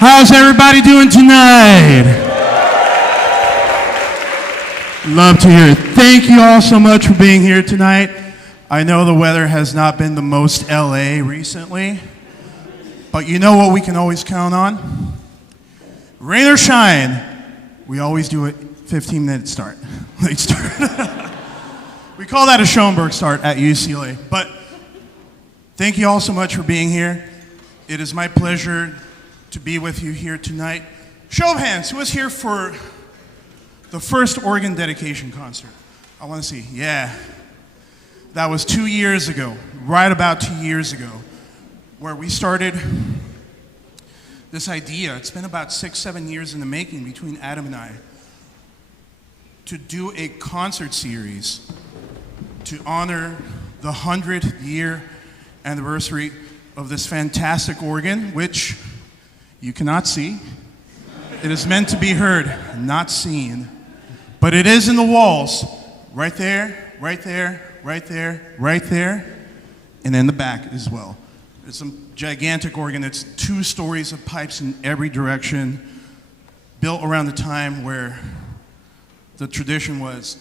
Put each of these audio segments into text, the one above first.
How's everybody doing tonight? Love to hear it. Thank you all so much for being here tonight. I know the weather has not been the most LA recently, but you know what we can always count on? Rain or shine, we always do a 15-minute start, late start. We call that a Schoenberg start at UCLA. But thank you all so much for being here. It is my pleasure to be with you here tonight. Show of hands, who was here for the first organ dedication concert? I want to see, yeah. That was 2 years ago, right about 2 years ago, where we started this idea. It's been about 6-7 years in the making between Adam and I to do a concert series to honor the 100th year anniversary of this fantastic organ, which you cannot see. It is meant to be heard, not seen. But it is in the walls, right there, right there, right there, right there, and in the back as well. It's a gigantic organ. It's 2 stories of pipes in every direction, built around the time where the tradition was,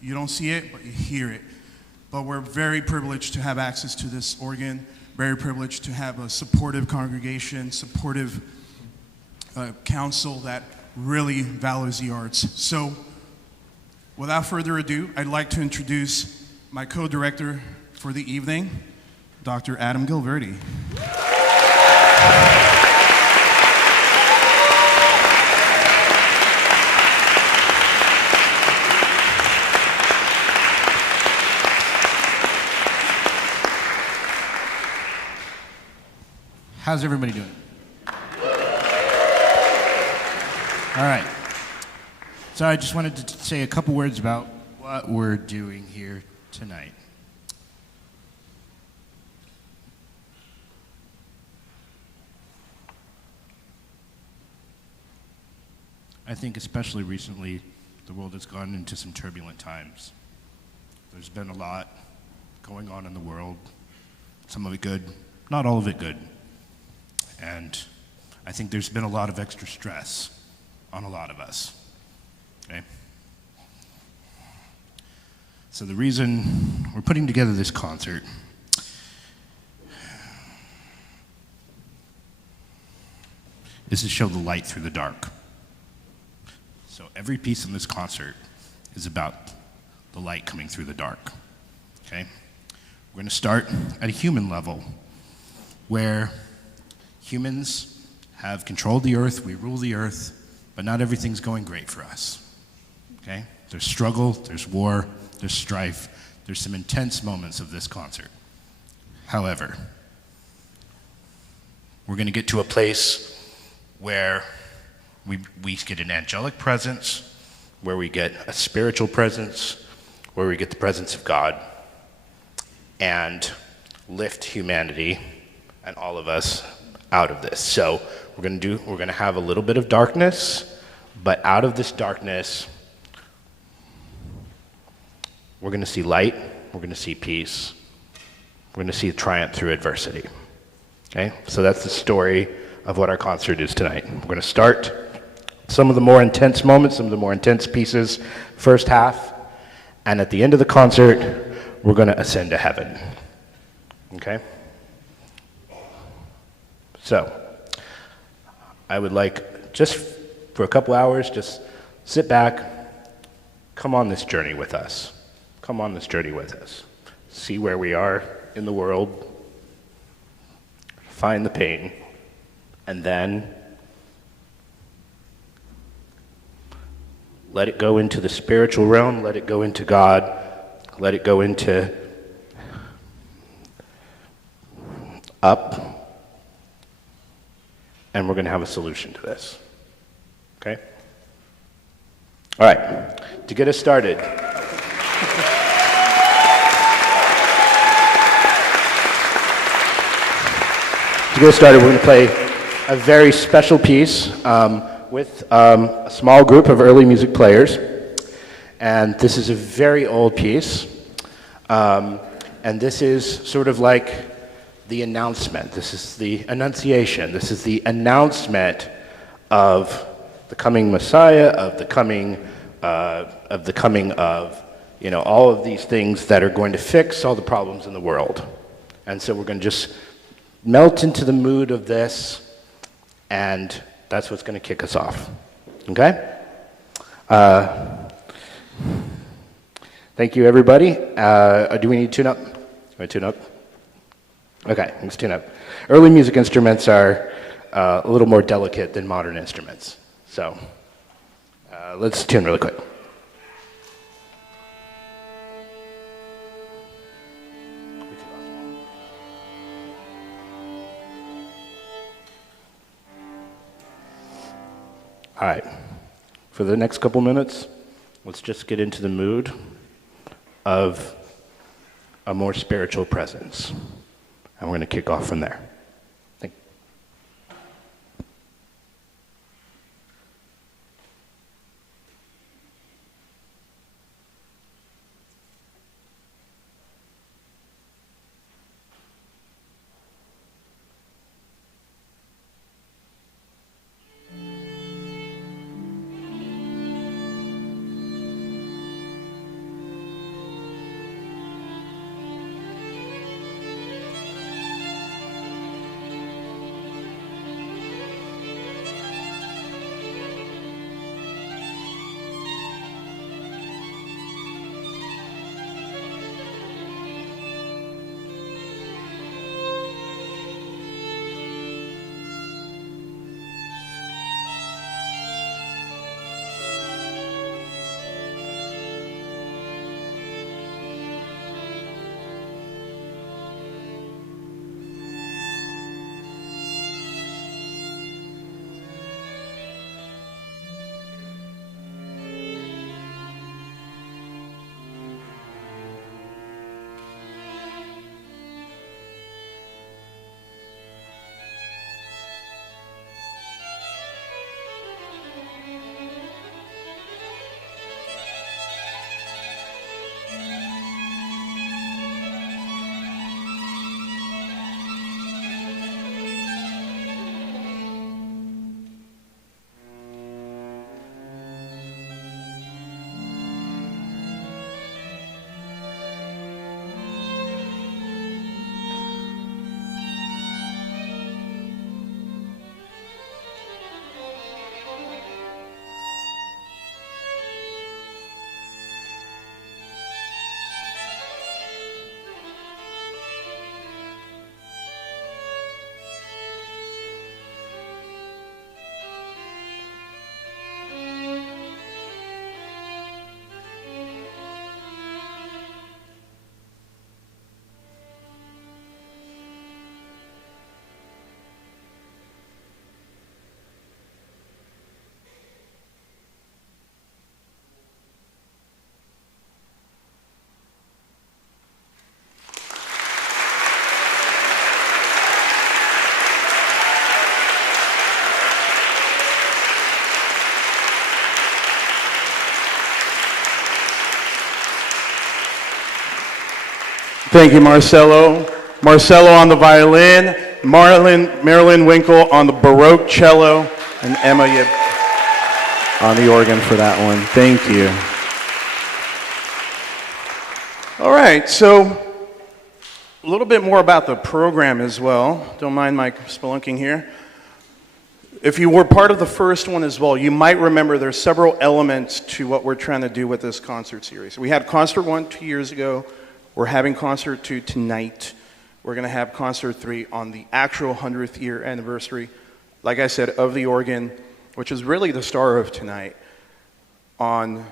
you don't see it, but you hear it. But we're very privileged to have access to this organ, very privileged to have a supportive congregation, supportive council that really values the arts. So, without further ado, I'd like to introduce my co-director for the evening, Dr. Adam Gilberti. How's everybody doing? All right. So I just wanted to say a couple words about what we're doing here tonight. I think especially recently, the world has gone into some turbulent times. There's been a lot going on in the world, some of it good, not all of it good. And I think there's been a lot of extra stress on a lot of us, okay? So the reason we're putting together this concert is to show the light through the dark. So every piece in this concert is about the light coming through the dark, okay? We're gonna start at a human level where humans have controlled the earth, we rule the earth, but not everything's going great for us, okay? There's struggle, there's war, there's strife, there's some intense moments of this concert. However, we're gonna get to a place where we get an angelic presence, where we get a spiritual presence, where we get the presence of God, and lift humanity and all of us out of this. So we're gonna have a little bit of darkness, but out of this darkness, we're gonna see light, we're gonna see peace, we're gonna see triumph through adversity. Okay? So that's the story of what our concert is tonight. We're gonna start some of the more intense moments, some of the more intense pieces, first half, and at the end of the concert, we're gonna ascend to heaven. Okay? So, I would like, just for a couple hours, just sit back, come on this journey with us. Come on this journey with us. See where we are in the world, find the pain, and then let it go into the spiritual realm, let it go into God, let it go into up, and we're going to have a solution to this. Okay? All right. To get us started, we're going to play a very special piece with a small group of early music players. And this is a very old piece. And this is sort of like the announcement. This is the annunciation. This is the announcement of the coming Messiah, of the coming of, you know, all of these things that are going to fix all the problems in the world. And so we're going to just melt into the mood of this, and that's what's going to kick us off. Okay? Thank you, everybody. Do we need to tune up? Do I tune up? Okay, let's tune up. Early music instruments are a little more delicate than modern instruments. So let's tune really quick. All right, for the next couple minutes, let's just get into the mood of a more spiritual presence. And we're going to kick off from there. Thank you. Thank you, Marcelo. Marcelo on the violin, Marilyn Winkle on the Baroque cello, and Emma Yip on the organ for that one. Thank you. All right, so a little bit more about the program as well. Don't mind my spelunking here. If you were part of the first one as well, you might remember there's several elements to what we're trying to do with this concert series. We had concert 1 2 years ago. We're having concert 2 tonight. We're going to have concert 3 on the actual 100th year anniversary, like I said, of the organ, which is really the star of tonight. In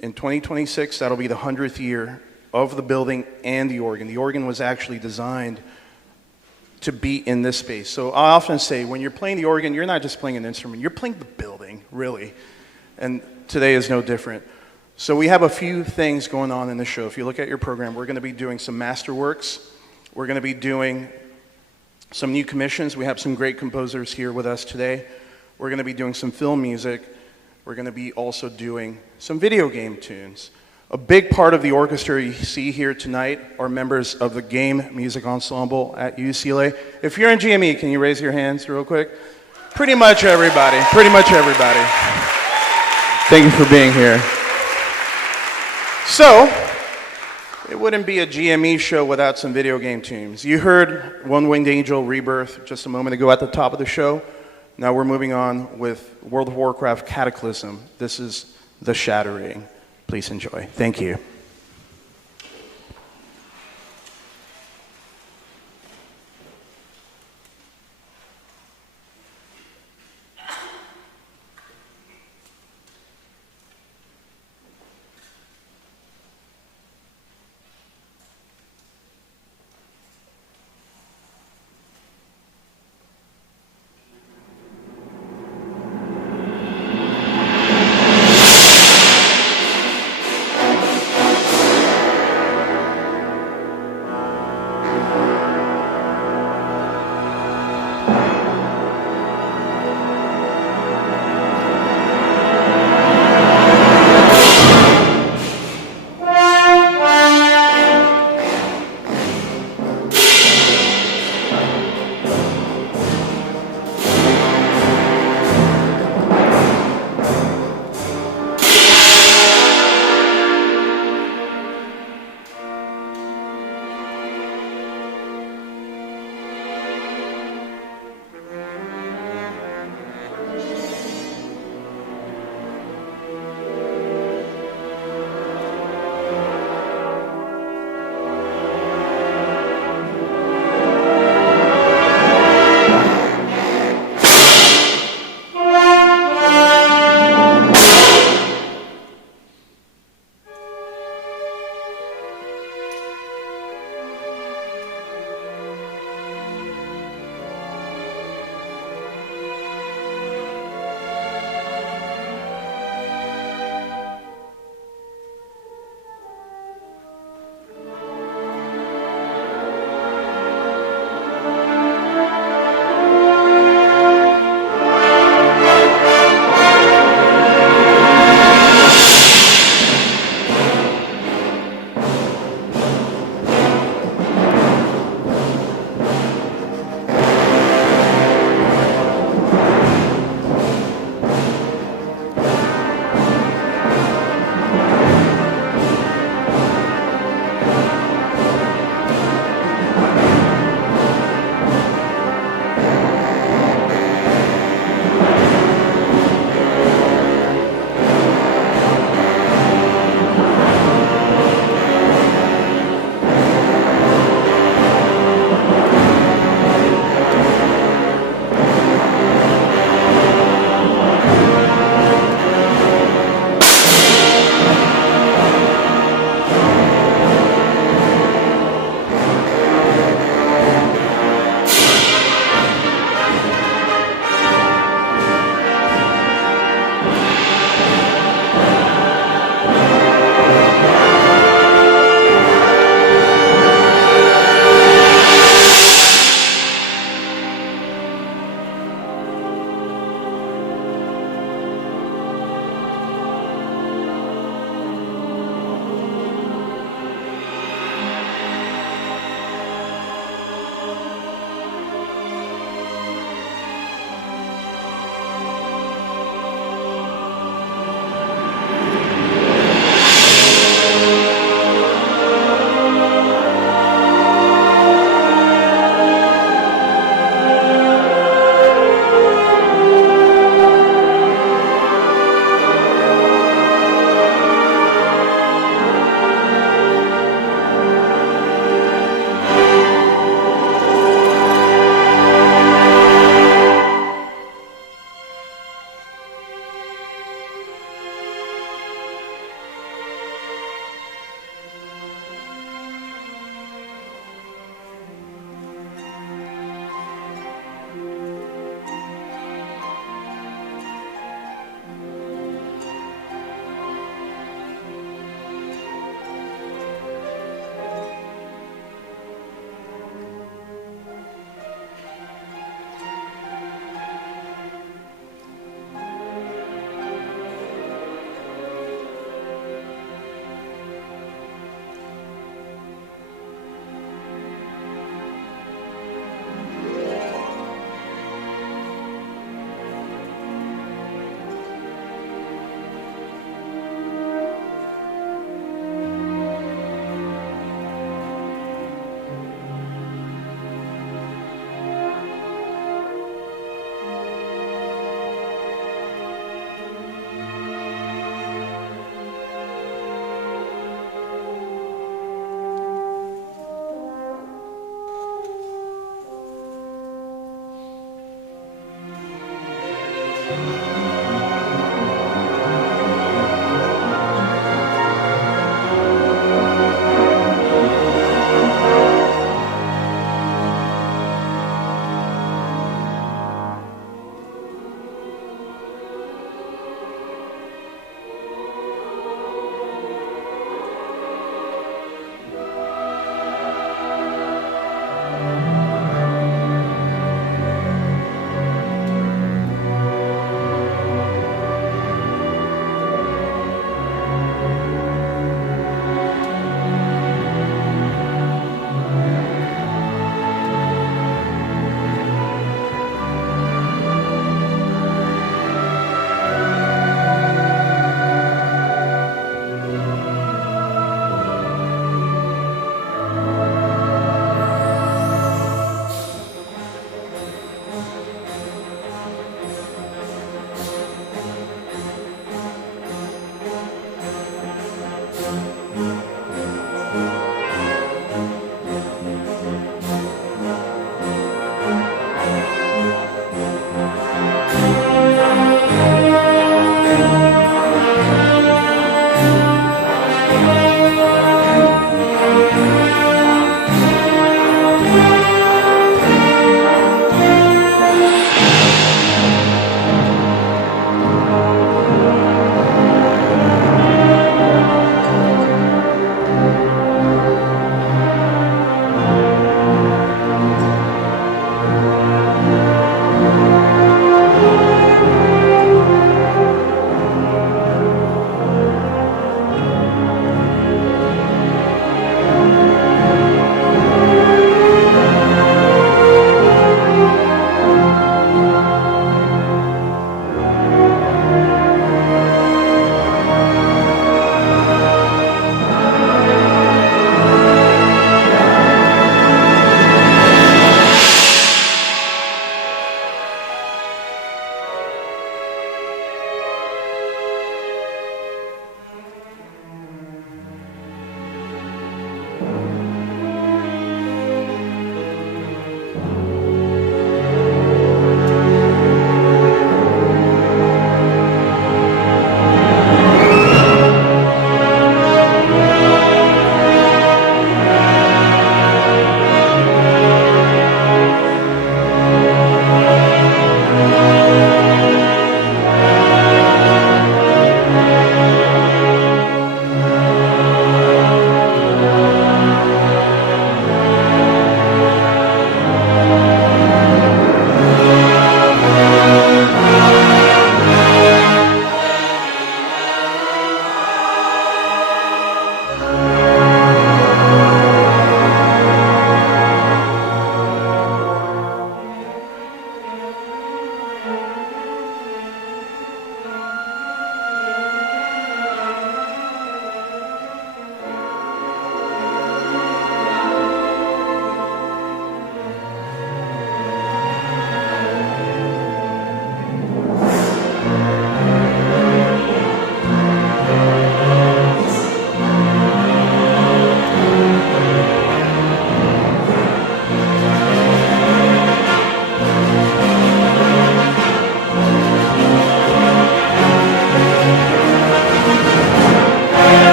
2026, that'll be the 100th year of the building and the organ. The organ was actually designed to be in this space. So I often say, when you're playing the organ, you're not just playing an instrument, you're playing the building, really. And today is no different. So we have a few things going on in the show. If you look at your program, we're going to be doing some masterworks. We're going to be doing some new commissions. We have some great composers here with us today. We're going to be doing some film music. We're going to be also doing some video game tunes. A big part of the orchestra you see here tonight are members of the Game Music Ensemble at UCLA. If you're in GME, can you raise your hands real quick? Pretty much everybody. Thank you for being here. So, it wouldn't be a GME show without some video game tunes. You heard One Winged Angel Rebirth just a moment ago at the top of the show. Now we're moving on with World of Warcraft Cataclysm. This is The Shattering. Please enjoy. Thank you.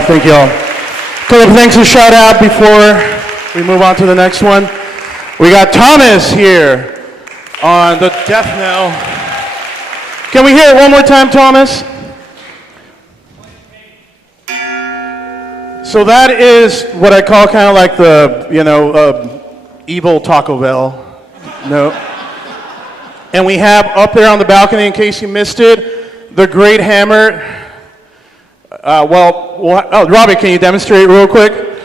y'all. Thank y'all. Couple of things to shout out before we move on to the next one. We got Thomas here on the death knell. Can we hear it one more time, Thomas? So that is what I call kind of like the, evil Taco Bell. No. And we have up there on the balcony, in case you missed it, the great hammer. Robbie, can you demonstrate real quick?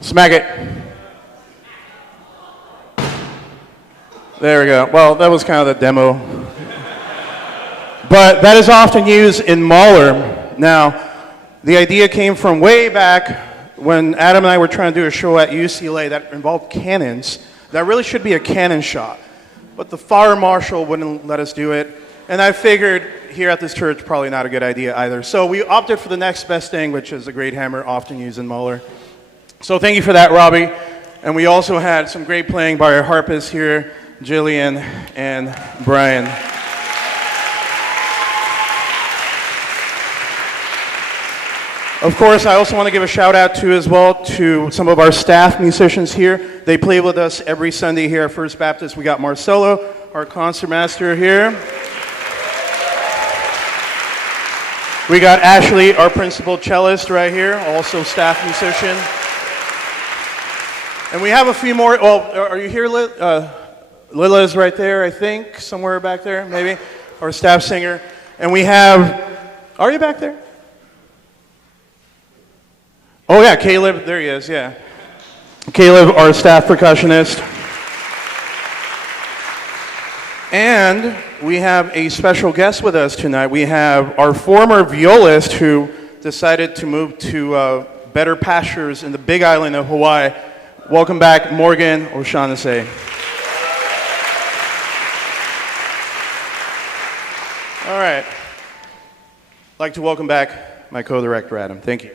Smack it. There we go. Well, that was kind of the demo. But that is often used in Mahler. Now, the idea came from way back when Adam and I were trying to do a show at UCLA that involved cannons. That really should be a cannon shot. But the fire marshal wouldn't let us do it. And I figured here at this church, probably not a good idea either. So we opted for the next best thing, which is a great hammer, often used in Mahler. So thank you for that, Robbie. And we also had some great playing by our harpists here, Jillian and Brian. Of course, I also want to give a shout out to some of our staff musicians here. They play with us every Sunday here at First Baptist. We got Marcelo, our concertmaster here. We got Ashley, our principal cellist right here, also staff musician. And we have a few more. Are you here, Lila's right there, I think, somewhere back there, maybe, our staff singer. And we have, are you back there? Oh yeah, Caleb, there he is, yeah. Caleb, our staff percussionist. And we have a special guest with us tonight. We have our former violist who decided to move to better pastures in the Big Island of Hawaii. Welcome back, Morgan O'Shaughnessy. All right. I'd like to welcome back my co-director, Adam. Thank you.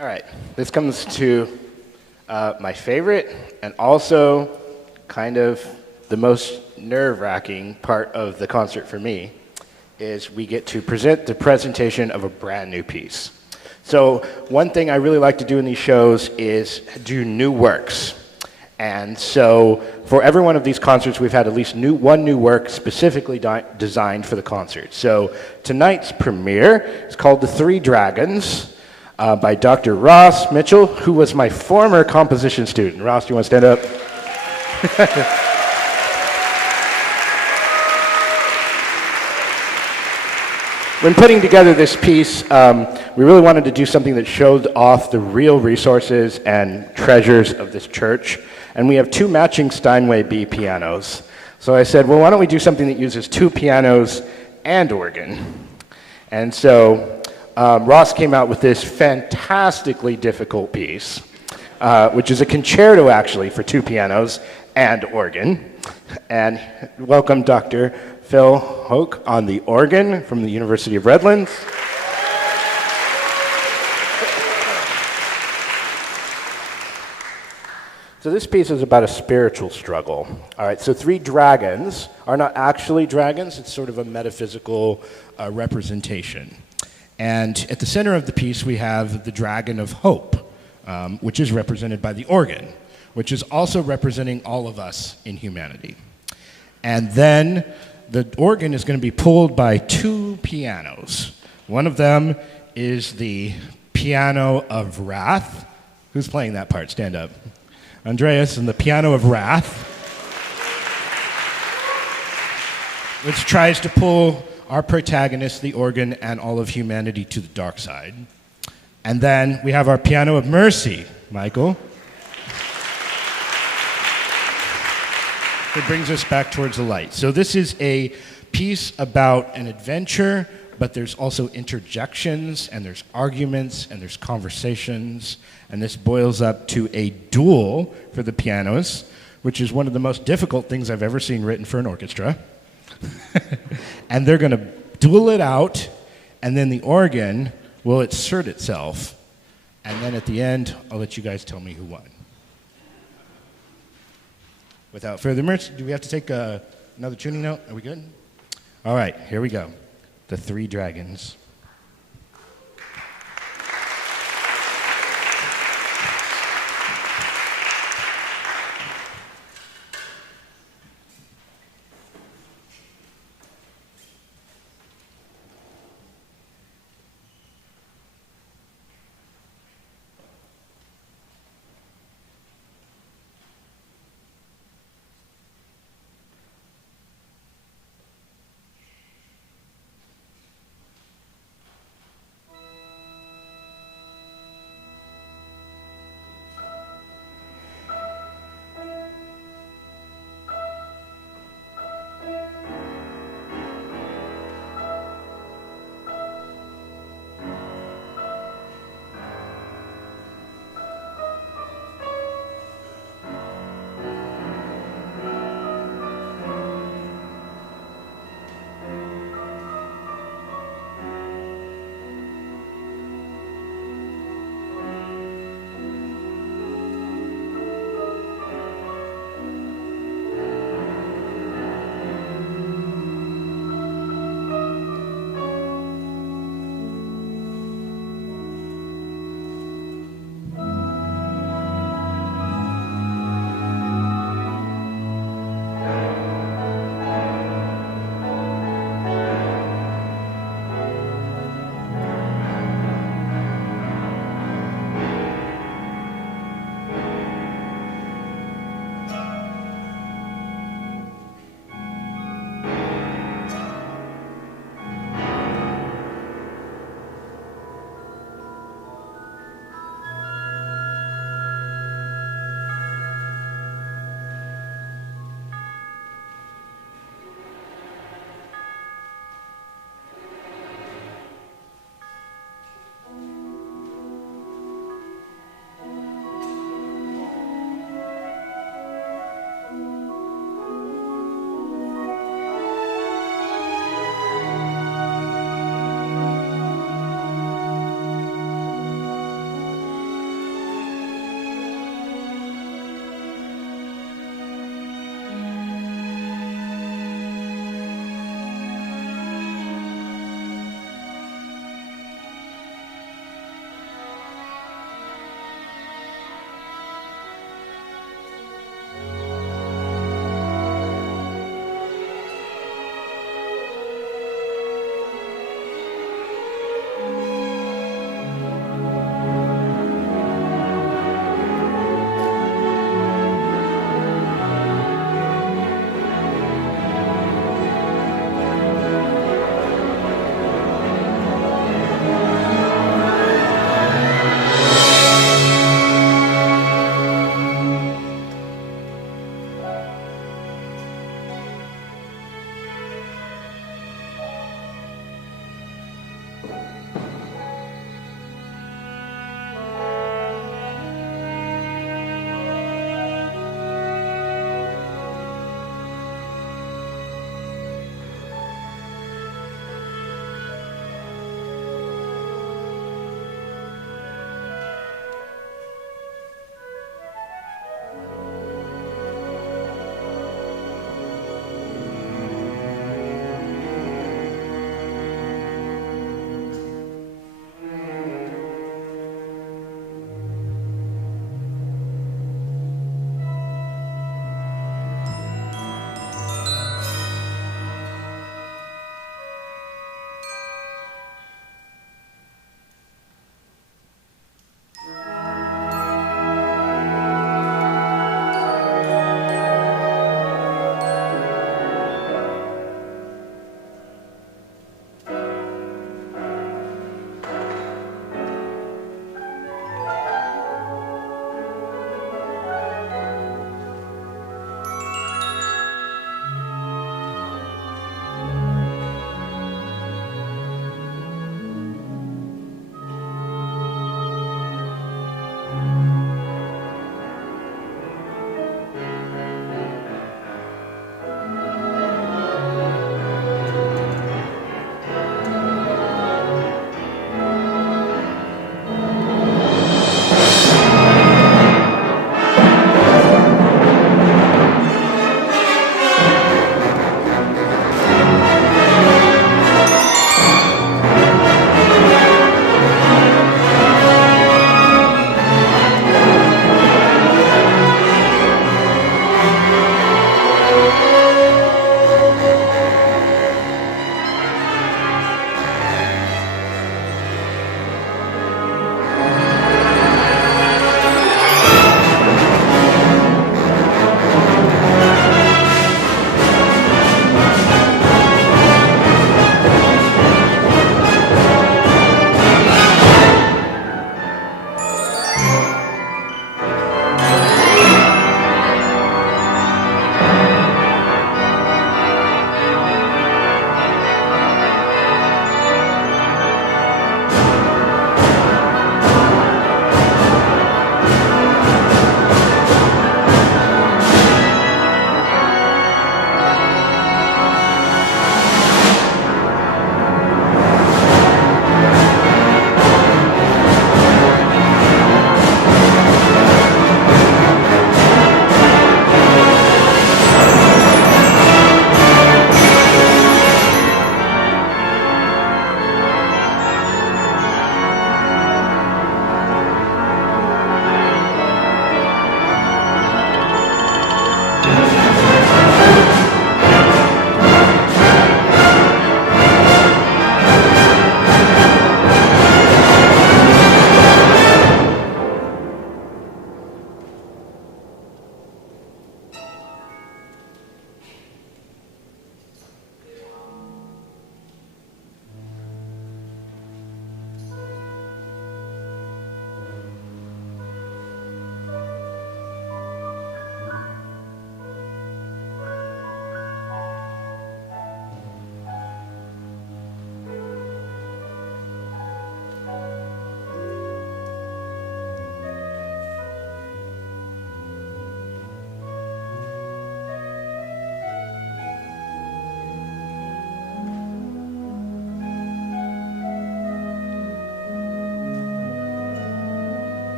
All right, this comes to my favorite and also kind of the most nerve-wracking part of the concert for me is we get to present the presentation of a brand new piece. So one thing I really like to do in these shows is do new works. And so for every one of these concerts, we've had at least one new work specifically designed for the concert. So tonight's premiere is called The Three Dragons, by Dr. Ross Mitchell, who was my former composition student. Ross, do you want to stand up? When putting together this piece, we really wanted to do something that showed off the real resources and treasures of this church. And we have two matching Steinway B pianos. So I said, well, why don't we do something that uses two pianos and organ? And so Ross came out with this fantastically difficult piece, which is a concerto, actually, for two pianos and organ. And welcome Dr. Phil Hoch on the organ from the University of Redlands. So this piece is about a spiritual struggle. All right, so three dragons are not actually dragons. It's sort of a metaphysical representation. And at the center of the piece, we have the dragon of hope, which is represented by the organ, which is also representing all of us in humanity. And then the organ is going to be pulled by two pianos. One of them is the piano of wrath. Who's playing that part? Stand up. Andreas, and the piano of wrath, which tries to pull our protagonist, the organ, and all of humanity to the dark side. And then we have our piano of mercy, Michael. It brings us back towards the light. So this is a piece about an adventure, but there's also interjections, and there's arguments, and there's conversations, and this boils up to a duel for the pianos, which is one of the most difficult things I've ever seen written for an orchestra. And they're going to duel it out, and then the organ will assert itself And then at the end, I'll let you guys tell me who won. Without further ado, do we have to take another tuning note? Are we good? All right, here we go. The Three Dragons.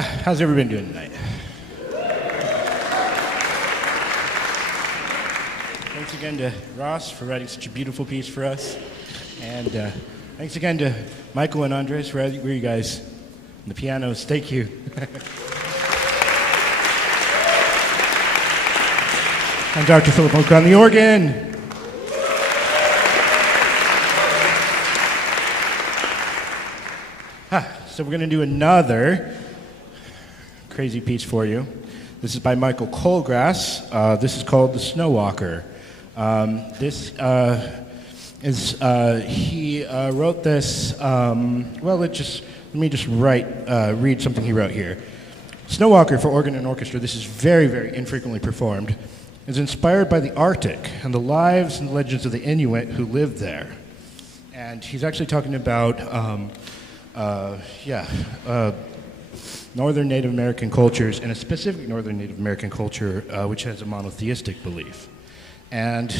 How's everybody doing tonight? Thanks again to Ross for writing such a beautiful piece for us. And thanks again to Michael and Andres. Where are you guys? On the pianos. Thank you. And Dr. Philip Hoch on the organ. So we're going to do another crazy piece for you. This is by Michael Colgrass. This is called The Snow Walker. He wrote this, let me just read something he wrote here. Snow Walker for organ and orchestra, this is very, very infrequently performed, is inspired by the Arctic and the lives and legends of the Inuit who lived there. And he's actually talking about Northern Native American cultures, and a specific Northern Native American culture which has a monotheistic belief. And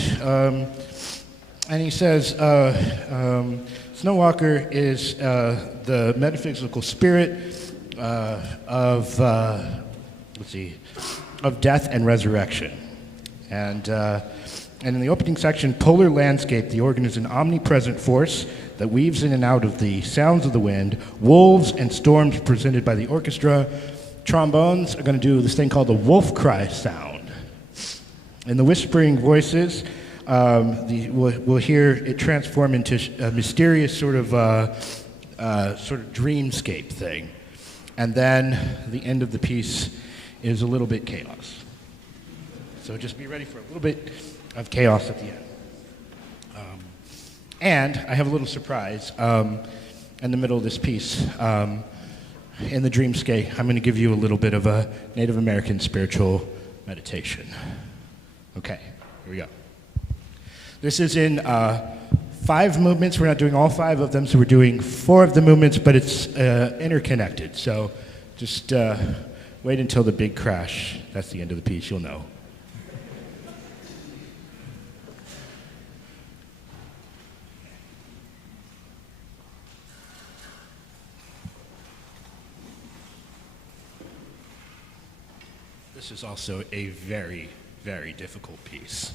he says, Snow Walker is the metaphysical spirit of death and resurrection. And in the opening section, Polar Landscape, the organ is an omnipresent force that weaves in and out of the sounds of the wind, wolves and storms presented by the orchestra. Trombones are going to do this thing called the wolf cry sound. In the whispering voices, we'll hear it transform into a mysterious sort of dreamscape thing. And then the end of the piece is a little bit chaos. So just be ready for a little bit of chaos at the end. And I have a little surprise in the middle of this piece. In the dreamscape, I'm going to give you a little bit of a Native American spiritual meditation. Okay, here we go. This is in 5 movements. We're not doing all 5 of them, so we're doing 4 of the movements, but it's interconnected. So just wait until the big crash. That's the end of the piece, you'll know. This is also a very, very difficult piece.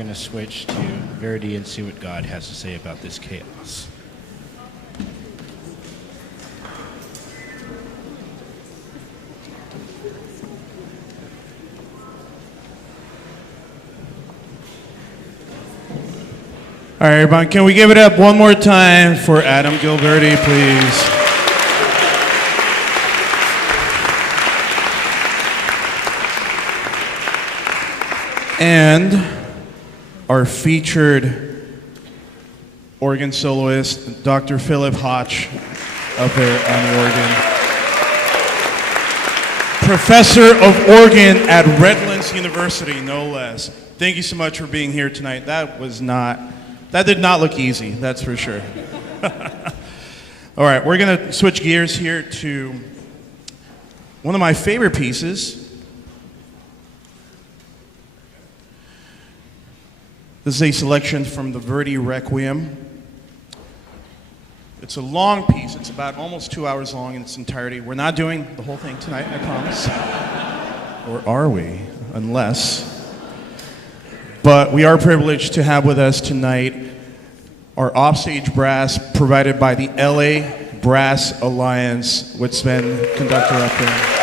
going to switch to Verdi and see what God has to say about this chaos. All right, everyone, can we give it up one more time for Adam Gilberti, please? And our featured organ soloist, Dr. Philip Hoch, up there on the organ. Professor of organ at Redlands University, no less. Thank you so much for being here tonight. That did not look easy, that's for sure. All right, we're gonna switch gears here to one of my favorite pieces. This is a selection from the Verdi Requiem. It's a long piece. It's about almost 2 hours long in its entirety. We're not doing the whole thing tonight, I promise. Or are we? Unless. But we are privileged to have with us tonight our offstage brass provided by the LA Brass Alliance with Sven, conductor up there.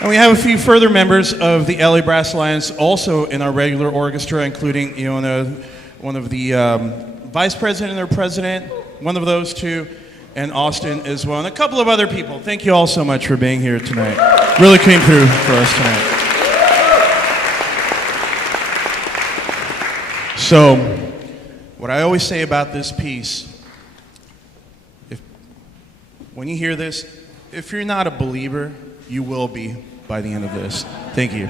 And we have a few further members of the LA Brass Alliance also in our regular orchestra, including Iona, one of the vice president or president, one of those two, and Austin as well, and a couple of other people. Thank you all so much for being here tonight. Really came through for us tonight. So, what I always say about this piece, when you hear this, if you're not a believer, you will be by the end of this. Thank you.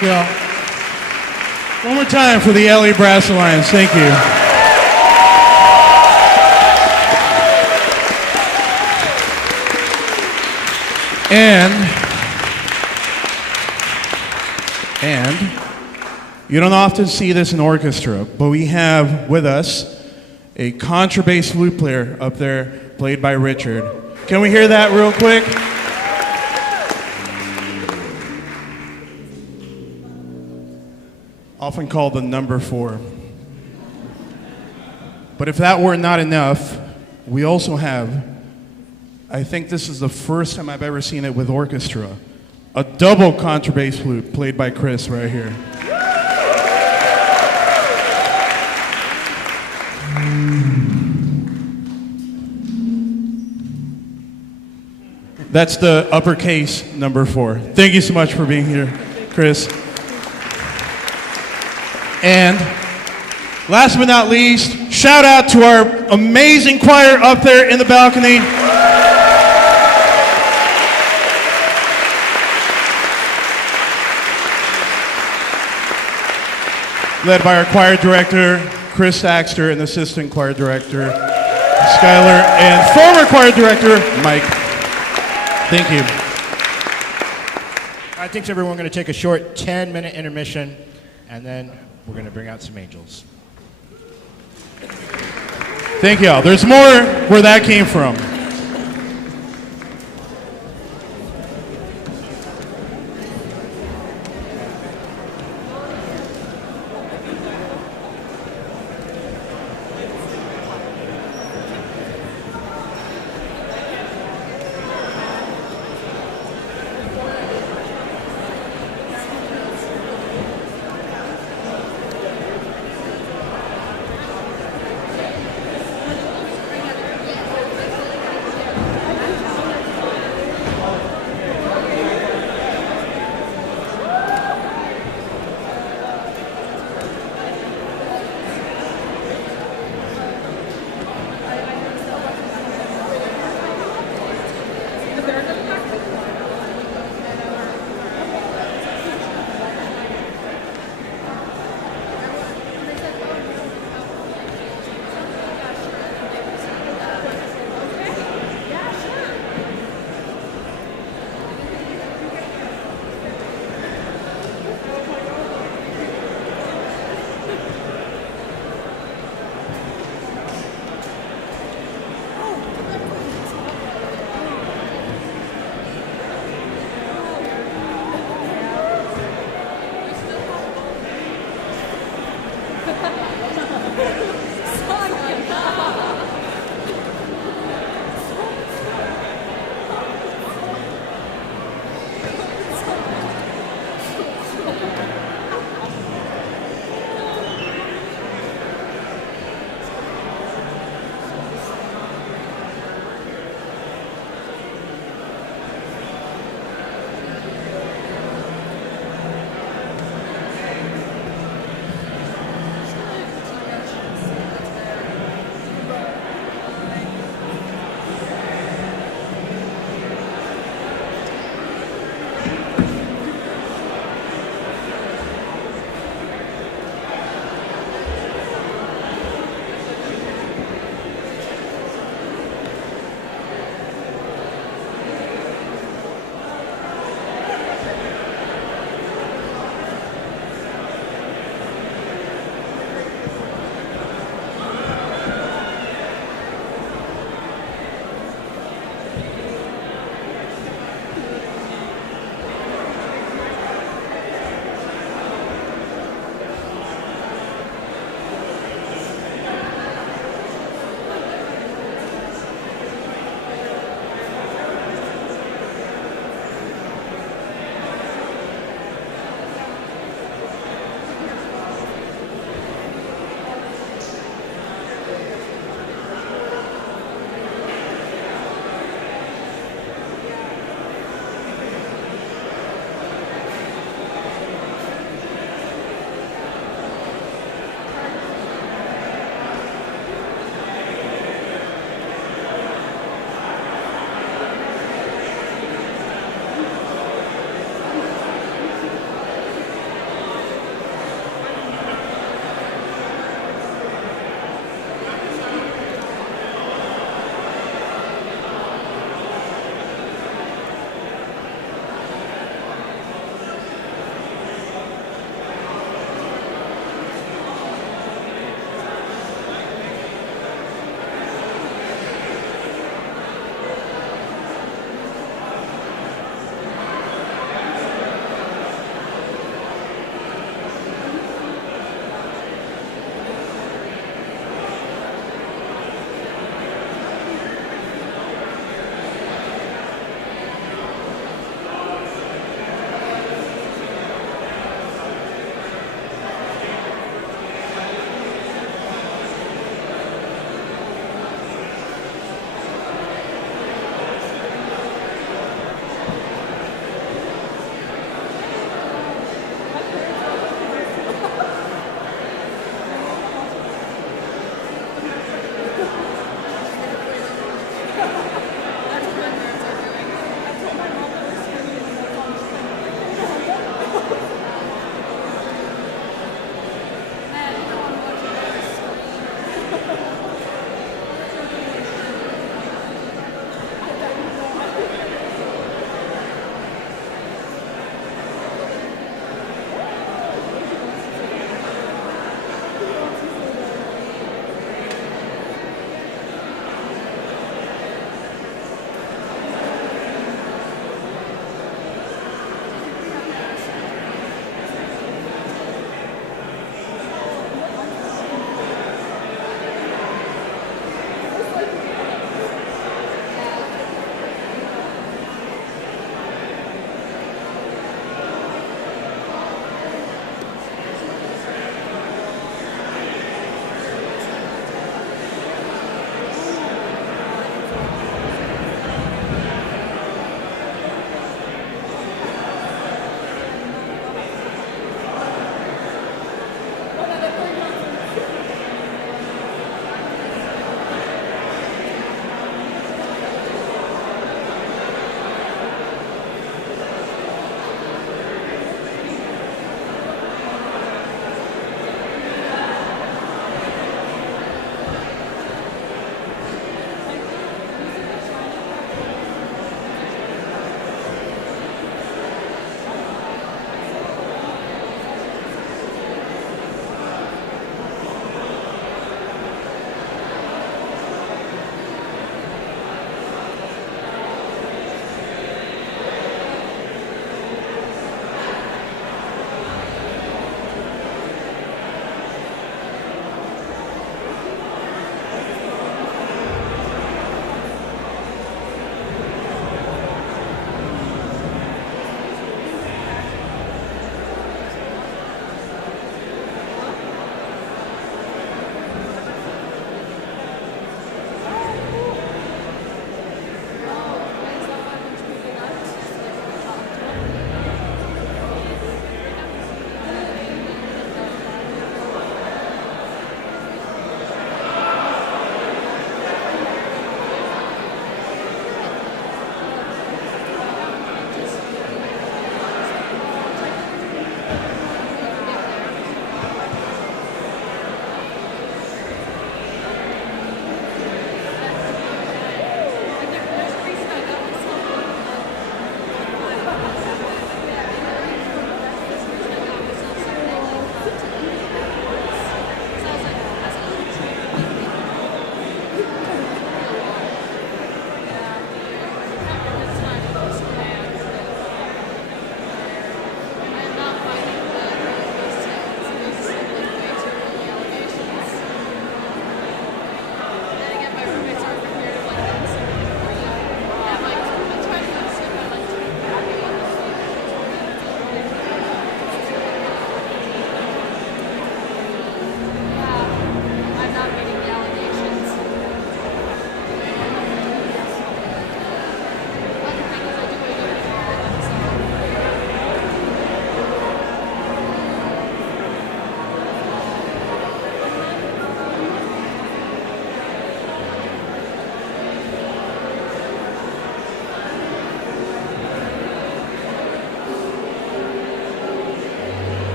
Yeah. One more time for the LA Brass Alliance. Thank you. And you don't often see this in orchestra, but we have with us a contrabass flute player up there, played by Richard. Can we hear that real quick? Often called the number 4. But if that were not enough, we also have, I think this is the first time I've ever seen it with orchestra, a double contrabass flute played by Chris right here. That's the uppercase number 4. Thank you so much for being here, Chris. And last but not least, shout out to our amazing choir up there in the balcony. Led by our choir director, Chris Thaxter, and assistant choir director, Skylar, and former choir director, Mike. Thank you. I think everyone going to take a short 10-minute intermission, and then we're going to bring out some angels. Thank y'all. There's more where that came from.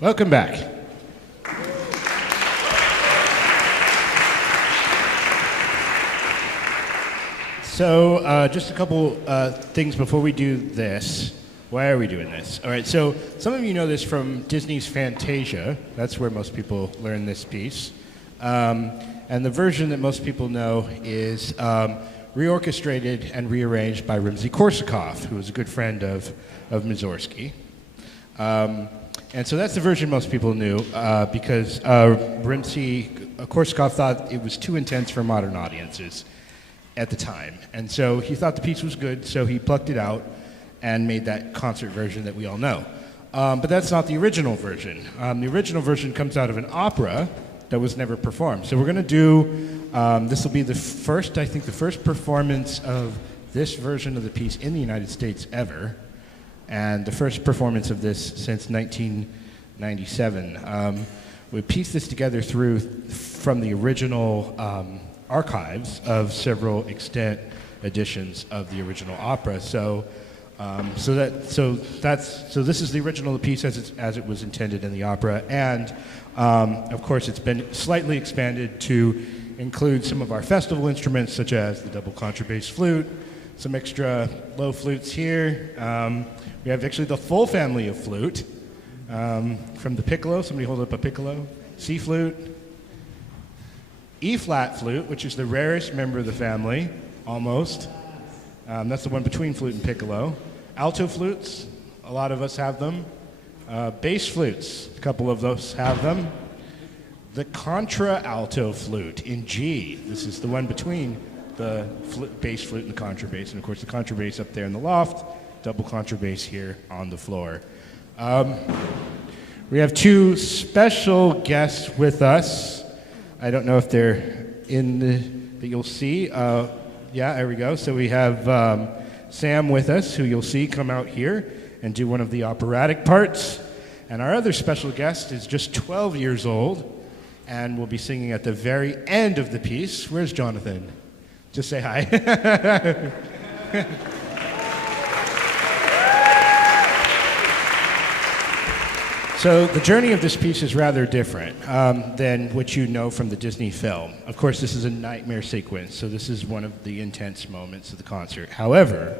Welcome back. So just a couple things before we do this. Why are we doing this? All right, so some of you know this from Disney's Fantasia. That's where most people learn this piece. And the version that most people know is reorchestrated and rearranged by Rimsky-Korsakov, who was a good friend of Mussorgsky. And so that's the version most people knew because Rimsky-Korsakov thought it was too intense for modern audiences at the time. And so he thought the piece was good, so he plucked it out and made that concert version that we all know. But that's not the original version. The original version comes out of an opera that was never performed. So we're going to do, this will be the first performance of this version of the piece in the United States ever, and the first performance of this since 1997. We pieced this together from the original archives of several extant editions of the original opera. So this is the original piece as it was intended in the opera, and of course it's been slightly expanded to include some of our festival instruments, such as the double contrabass flute, some extra low flutes here. We have actually the full family of flute, from the piccolo. Somebody hold up a piccolo. C flute. E-flat flute, which is the rarest member of the family, almost. That's the one between flute and piccolo. Alto flutes, a lot of us have them. Bass flutes, a couple of those have them. The contra-alto flute in G. This is the one between the bass flute and the contrabass. And of course the contrabass up there in the loft, double contrabass here on the floor. We have two special guests with us. I don't know if they're that you'll see. Yeah, there we go. So we have Sam with us, who you'll see come out here and do one of the operatic parts. And our other special guest is just 12 years old and will be singing at the very end of the piece. Where's Jonathan? Just say hi. So the journey of this piece is rather different than what you know from the Disney film. Of course, this is a nightmare sequence, so this is one of the intense moments of the concert. However,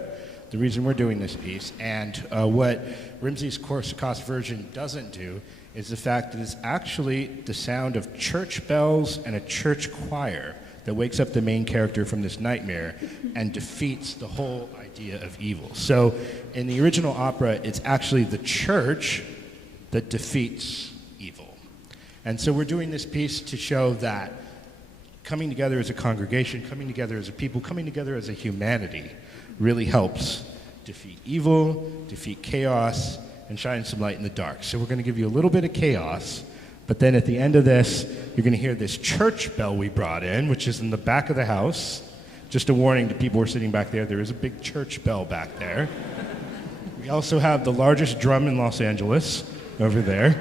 the reason we're doing this piece, and what Rimsky-Korsakov's version doesn't do, is the fact that it's actually the sound of church bells and a church choir that wakes up the main character from this nightmare and defeats the whole idea of evil. So in the original opera, it's actually the church that defeats evil. And so we're doing this piece to show that coming together as a congregation, coming together as a people, coming together as a humanity really helps defeat evil, defeat chaos, and shine some light in the dark. So we're going to give you a little bit of chaos, but then at the end of this, you're going to hear this church bell we brought in, which is in the back of the house. Just a warning to people who are sitting back there, there is a big church bell back there. We also have the largest drum in Los Angeles over there.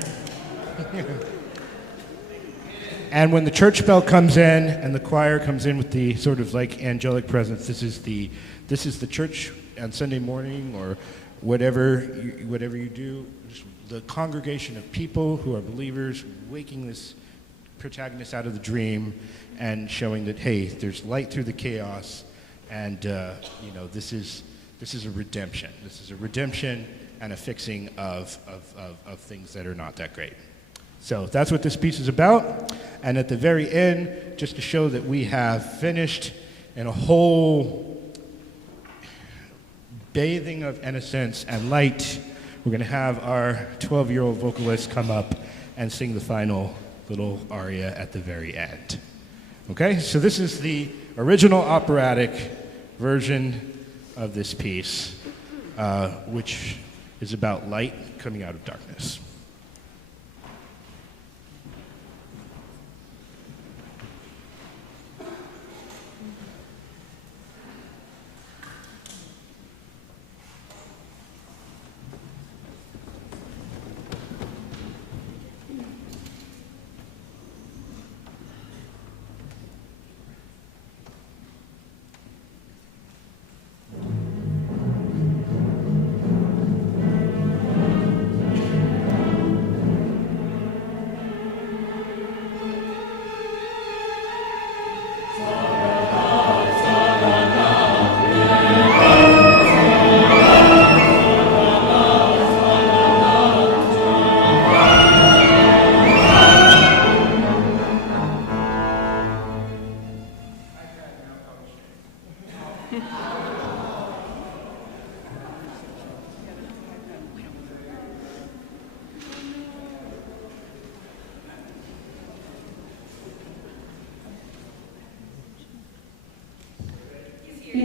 And when the church bell comes in and the choir comes in with the sort of like angelic presence, this is the church on Sunday morning or whatever you do, just the congregation of people who are believers waking this protagonist out of the dream and showing that, hey, there's light through the chaos, and this is a redemption. This is a redemption and a fixing of things that are not that great. So that's what this piece is about. And at the very end, just to show that we have finished in a whole bathing of innocence and light, we're going to have our 12-year-old vocalist come up and sing the final little aria at the very end. Okay, so this is the original operatic version of this piece, which is about light coming out of darkness.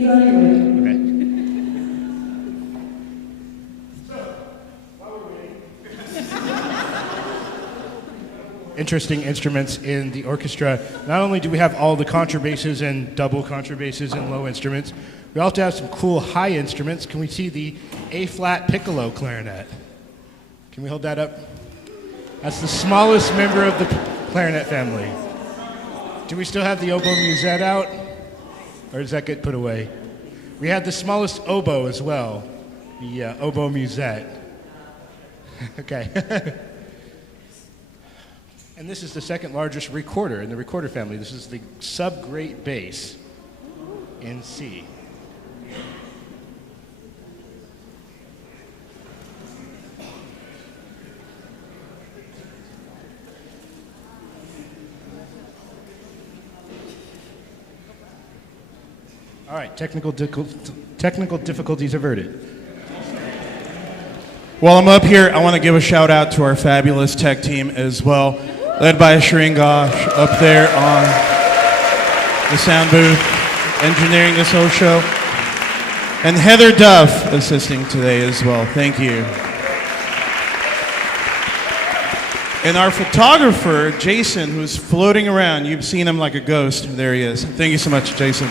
Okay. Interesting instruments in the orchestra. Not only do we have all the contrabasses and double contrabasses and low instruments, we also have some cool high instruments. Can we see the A-flat piccolo clarinet? Can we hold that up? That's the smallest member of the clarinet family. Do we still have the oboe musette out? Or does that get put away? We have the smallest oboe as well, the oboe musette. Okay. And this is the second largest recorder in the recorder family. This is the sub-great bass in C. All right, technical difficulties averted. While I'm up here, I want to give a shout out to our fabulous tech team as well, led by Shringosh up there on the sound booth, engineering this whole show, and Heather Duff assisting today as well. Thank you. And our photographer, Jason, who's floating around. You've seen him like a ghost. There he is. Thank you so much, Jason.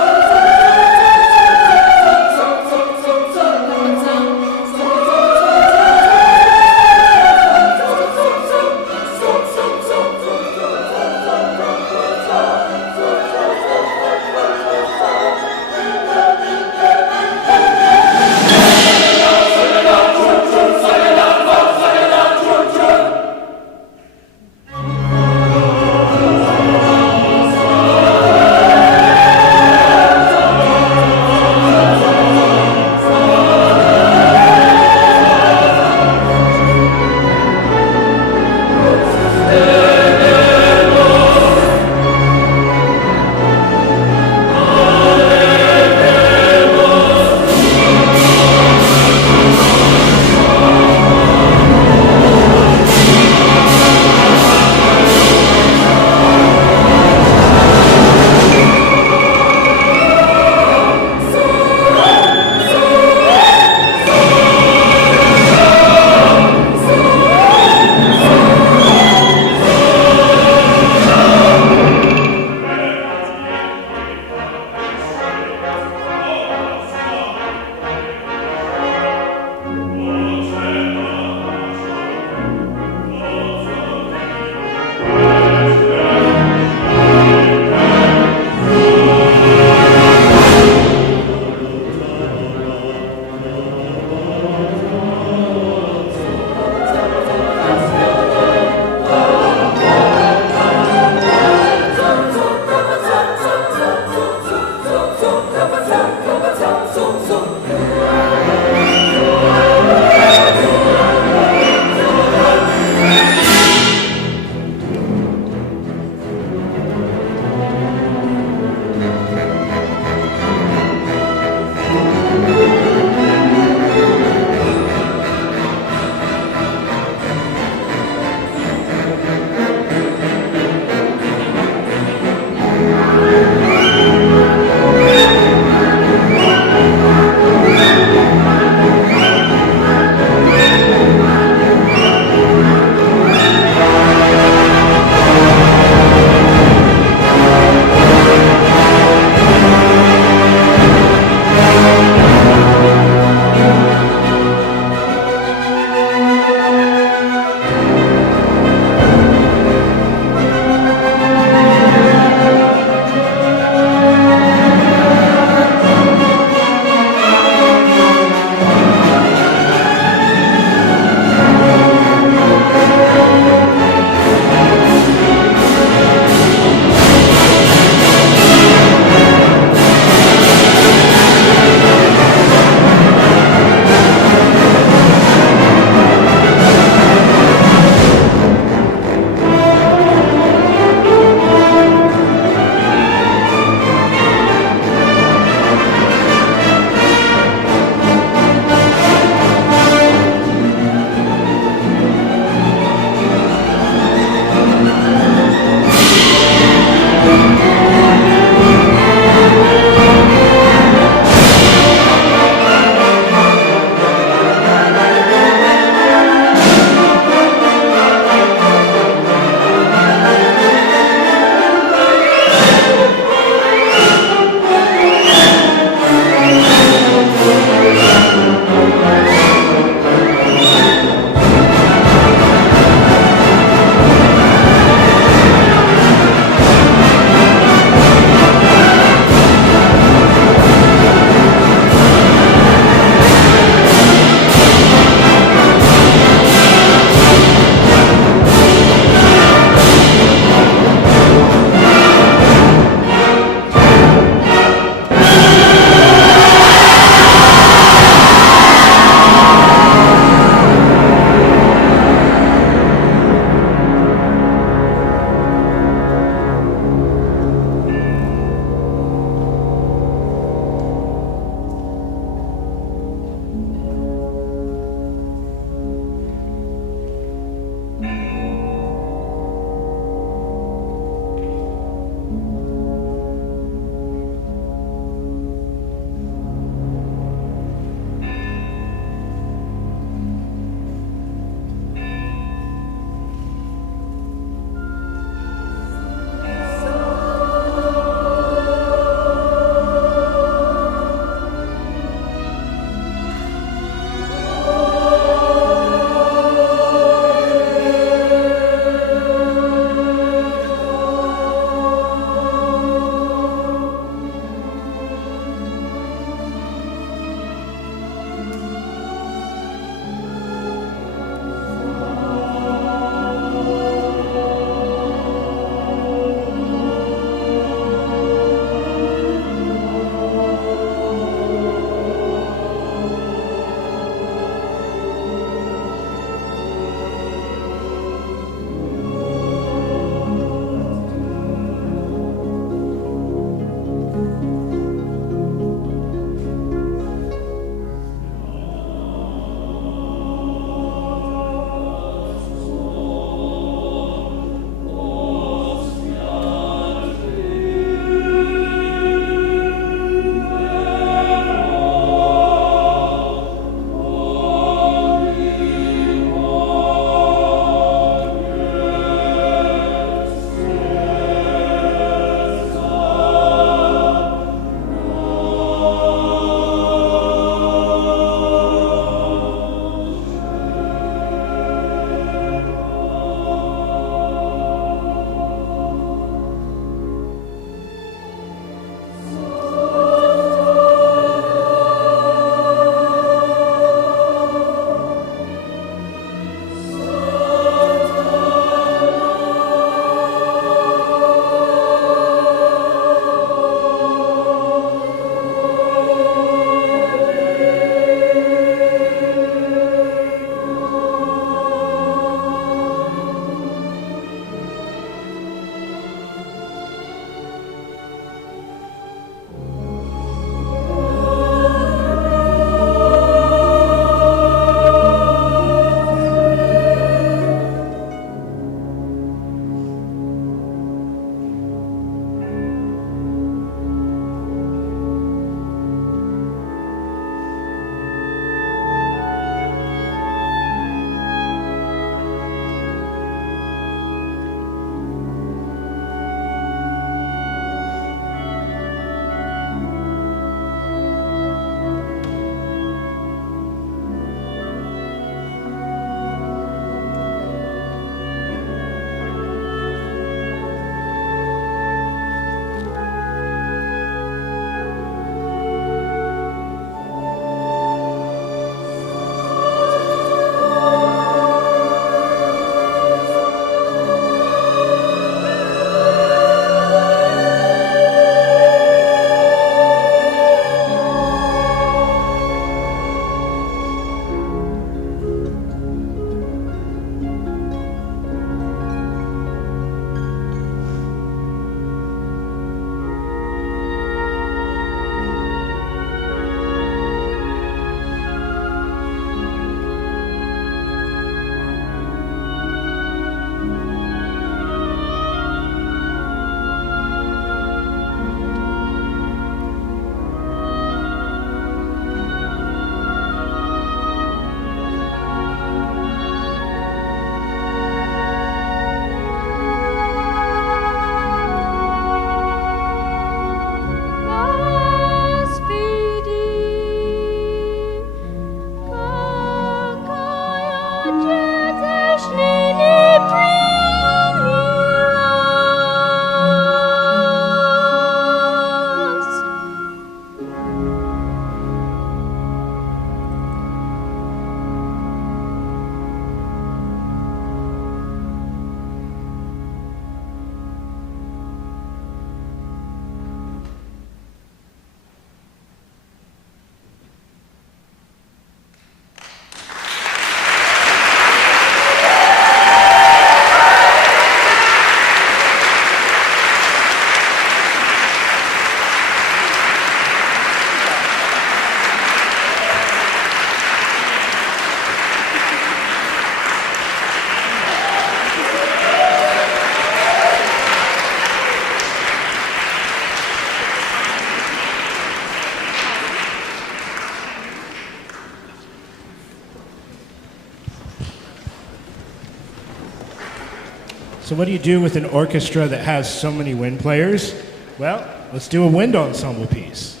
So what do you do with an orchestra that has so many wind players? Well, let's do a wind ensemble piece.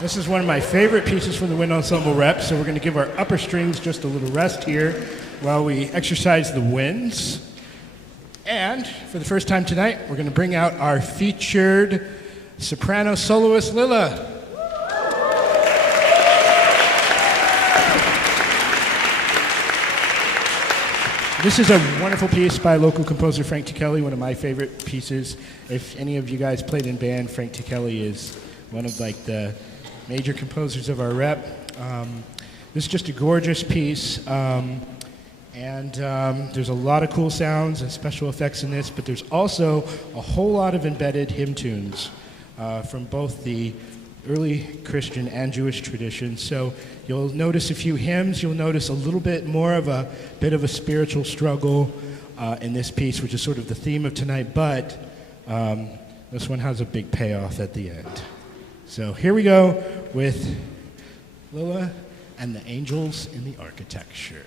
This is one of my favorite pieces from the wind ensemble rep, so we're going to give our upper strings just a little rest here while we exercise the winds. And for the first time tonight, we're going to bring out our featured soprano soloist, Lila. This is a wonderful piece by local composer Frank Ticelli, one of my favorite pieces. If any of you guys played in band, Frank Ticelli is one of like the major composers of our rep. This is just a gorgeous piece, and there's a lot of cool sounds and special effects in this, but there's also a whole lot of embedded hymn tunes from both the early Christian and Jewish traditions. So you'll notice a few hymns, you'll notice a little bit more of a bit of a spiritual struggle in this piece, which is sort of the theme of tonight, but this one has a big payoff at the end. So here we go with Lila and the Angels in the Architecture.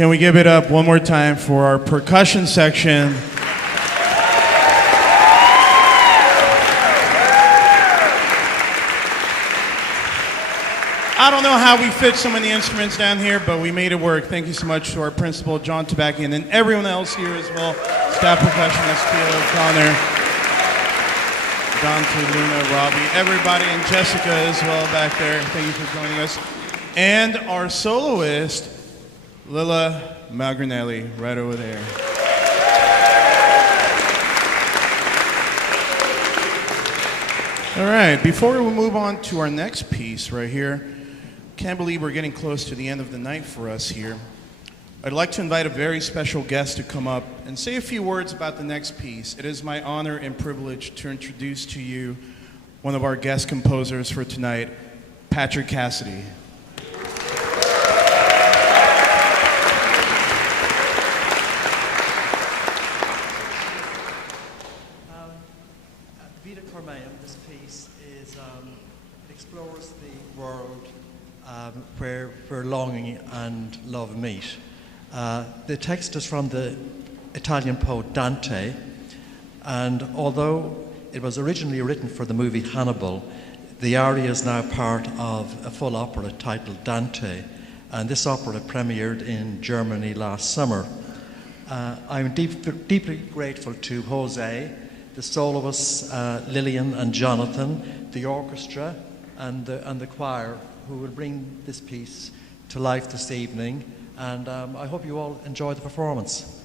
Can we give it up one more time for our percussion section? I don't know how we fit so many instruments down here, but we made it work. Thank you so much to our principal, John Tabacki, and then everyone else here as well. Staff percussionists, Tilo, Connor, Dante, Luna, Robbie, everybody, and Jessica as well back there. Thank you for joining us. And our soloist, Lila Magrinelli, right over there. All right, before we move on to our next piece right here, can't believe we're getting close to the end of the night for us here. I'd like to invite a very special guest to come up and say a few words about the next piece. It is my honor and privilege to introduce to you one of our guest composers for tonight, Patrick Cassidy. Vita Cormeum, this piece, explores the world where longing and love meet. The text is from the Italian poet Dante, and although it was originally written for the movie Hannibal, the aria is now part of a full opera titled Dante, and this opera premiered in Germany last summer. I'm deeply grateful to Jose, the soloists Lillian and Jonathan, the orchestra, and the choir who will bring this piece to life this evening, and I hope you all enjoy the performance.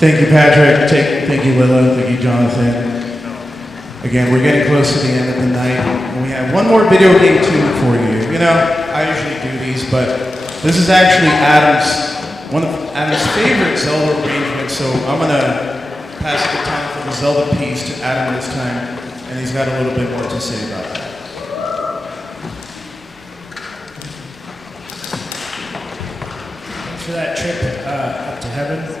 Thank you, Patrick. Thank you, Lilla. Thank you, Jonathan. Again, we're getting close to the end of the night, and we have one more video game tune for you. You know, I usually do these, but this is actually one of Adam's favorite Zelda arrangements, so I'm going to pass the time for the Zelda piece to Adam this time, and he's got a little bit more to say about that. Thanks for that trip up to heaven.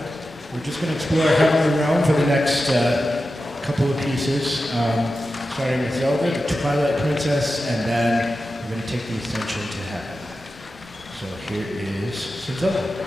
We're just going to explore Heavenly Realm for the next couple of pieces, starting with Zelda, the Twilight Princess, and then we're going to take the ascension to heaven. So here is some Zelda.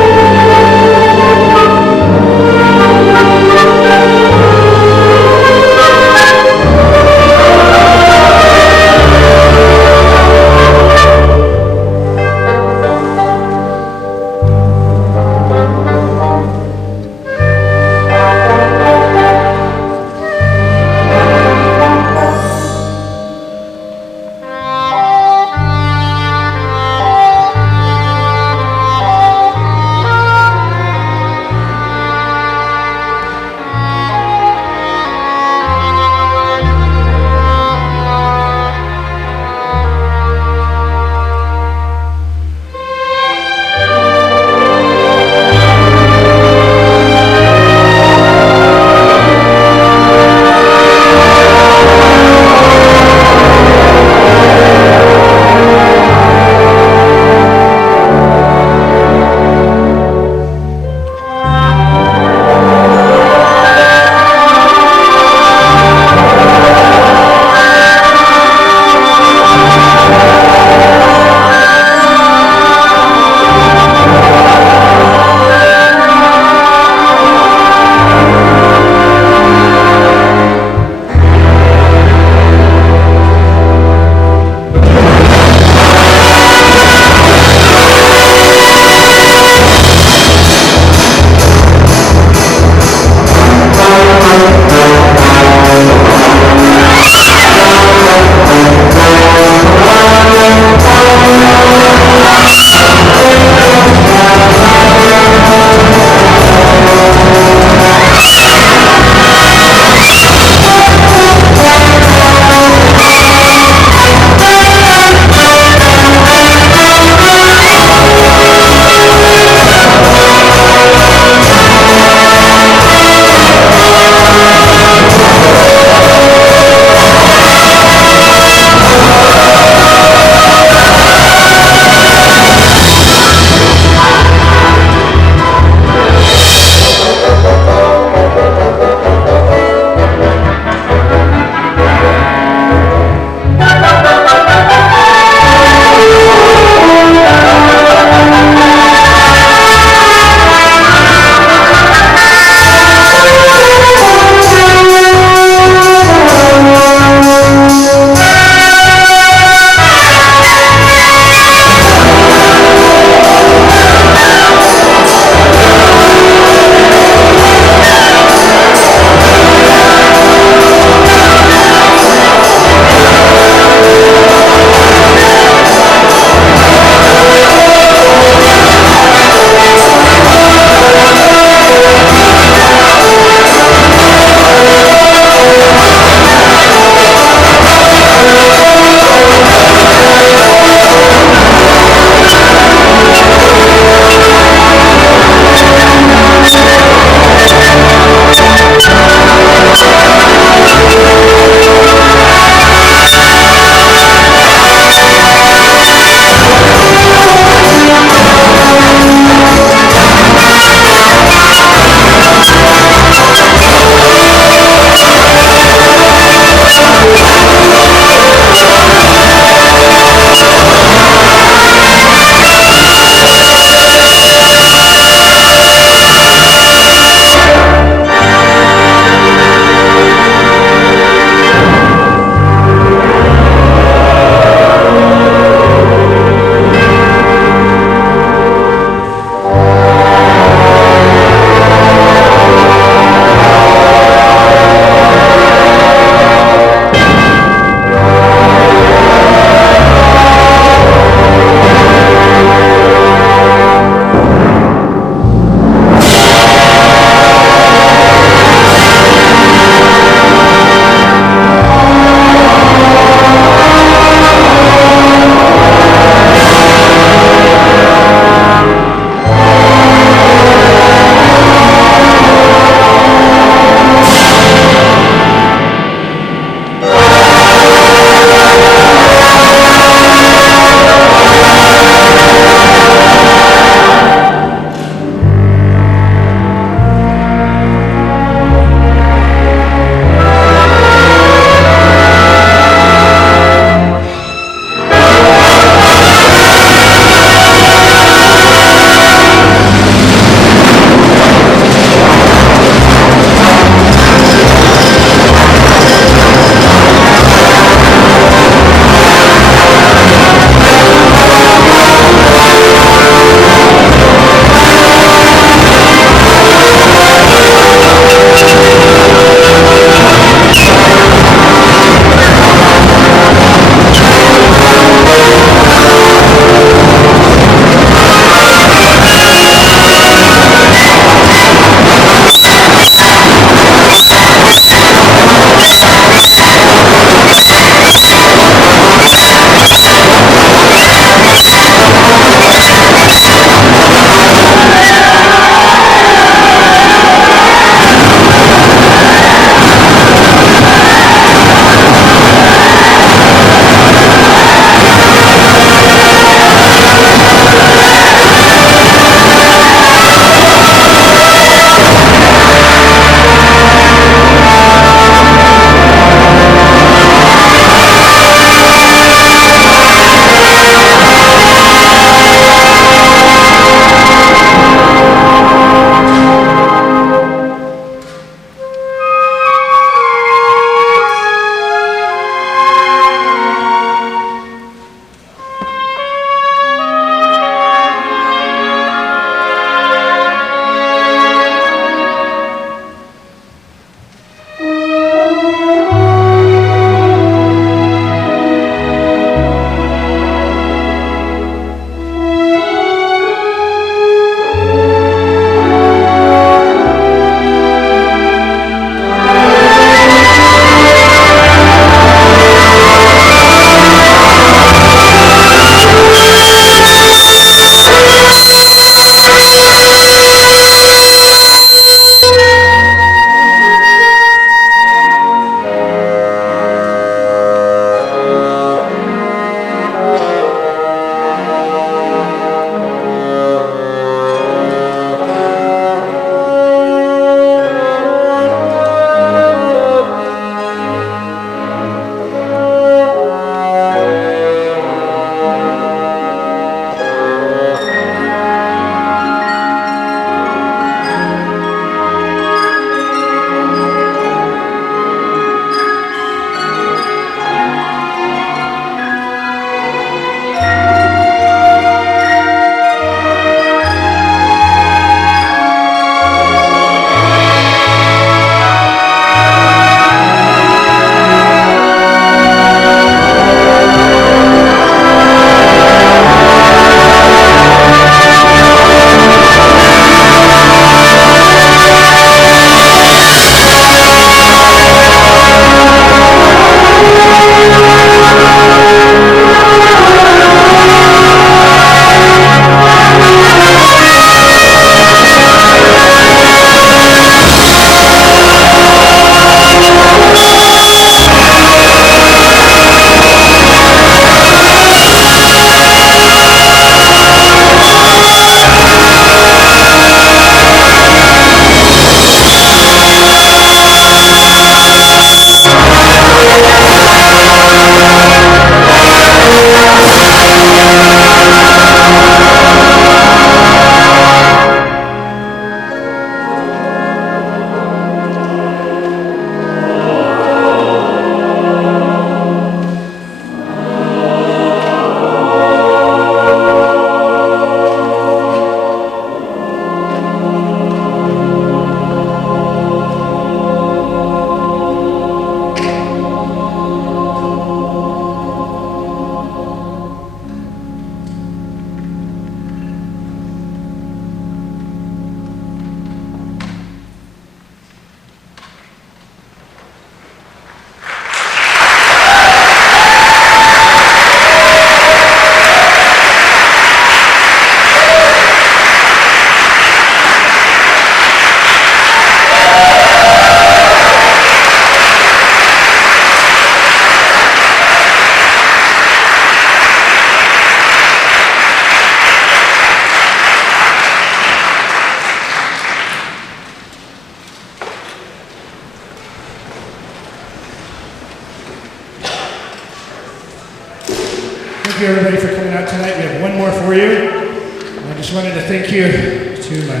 Thank you, everybody, for coming out tonight. We have one more for you. I just wanted to thank you to my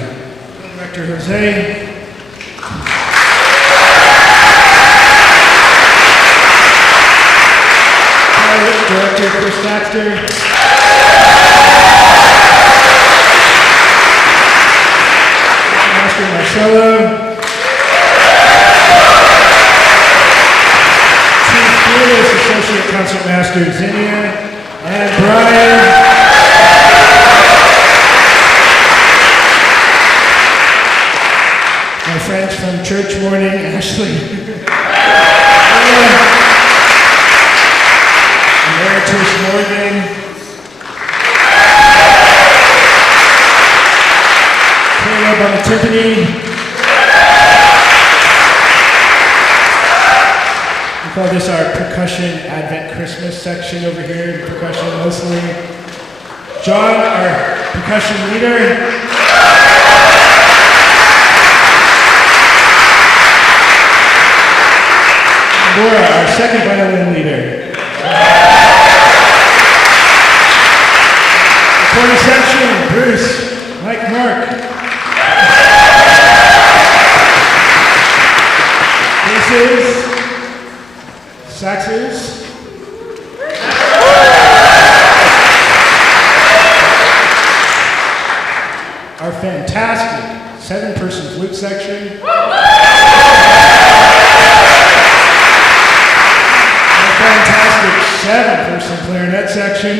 director, Jose. Director Chris Thaxter. Master Marcelo. Chief Fearless Associate Concertmaster Zinnia. And Brian. My friends from Church Morning, Ashley. Emeritus Morgan. Caleb on the timpani. We call this our percussion Advent Christmas section over here, percussion mostly. John, our percussion leader. Laura, our second violin leader. Corner section, Bruce, Mike, Mark. Basses, saxes. Our fantastic 7-person flute section. Our fantastic 7-person clarinet section.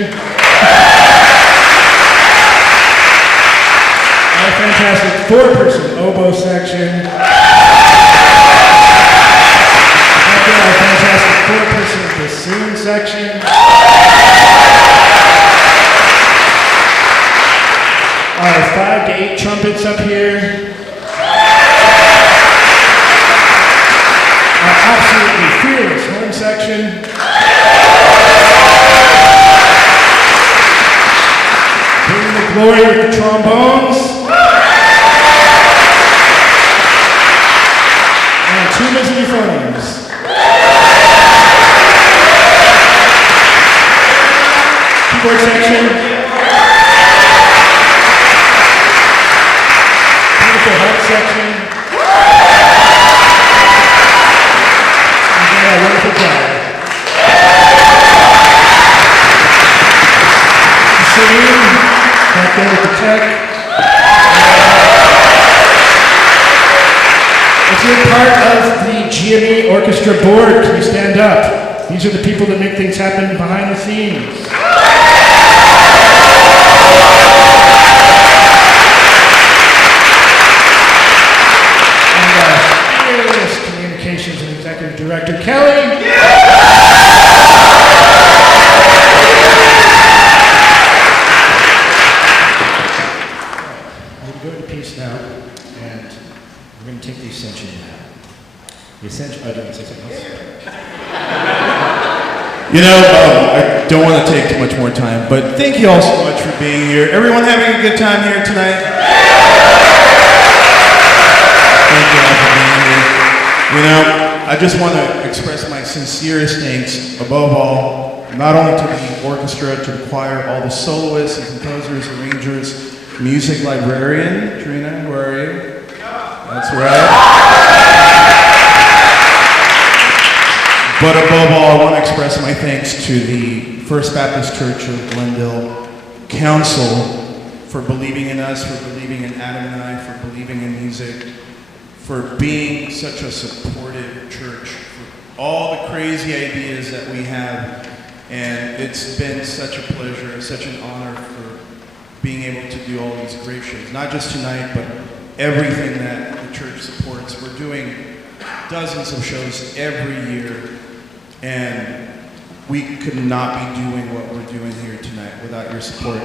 Our fantastic 4-person oboe section. Our fantastic 4-person bassoon section. Our 5 to 8 trumpets up here. Our absolutely fearless horn section. Bringing the glory with the trombones. And 2 misophones. Keyboard section. Beautiful harp section. And then our wonderful choir. Singing back there with the tech. If you're part of the GME Orchestra board, can you stand up? These are the people that make things happen behind the scenes. And fearless communications and executive director, Kelly. We'll go into peace now, and we're going to take the ascension. The ascension, I didn't say something else. You know, I don't want to take too much more time, but thank you all so much for being here. Everyone having a good time here tonight? Thank you all for being here. You know, I just want to express my sincerest thanks, above all, not only to the orchestra, to the choir, all the soloists and composers, arrangers, music librarian. Trina, where are you? That's right. But above all, I want to express my thanks to the First Baptist Church of Glendale Council for believing in us, for believing in Adam and I, for believing in music, for being such a supportive church, for all the crazy ideas that we have. And it's been such a pleasure, such an honor for being able to do all these great shows. Not just tonight, but everything that the church supports. We're doing dozens of shows every year. And we could not be doing what we're doing here tonight without your support.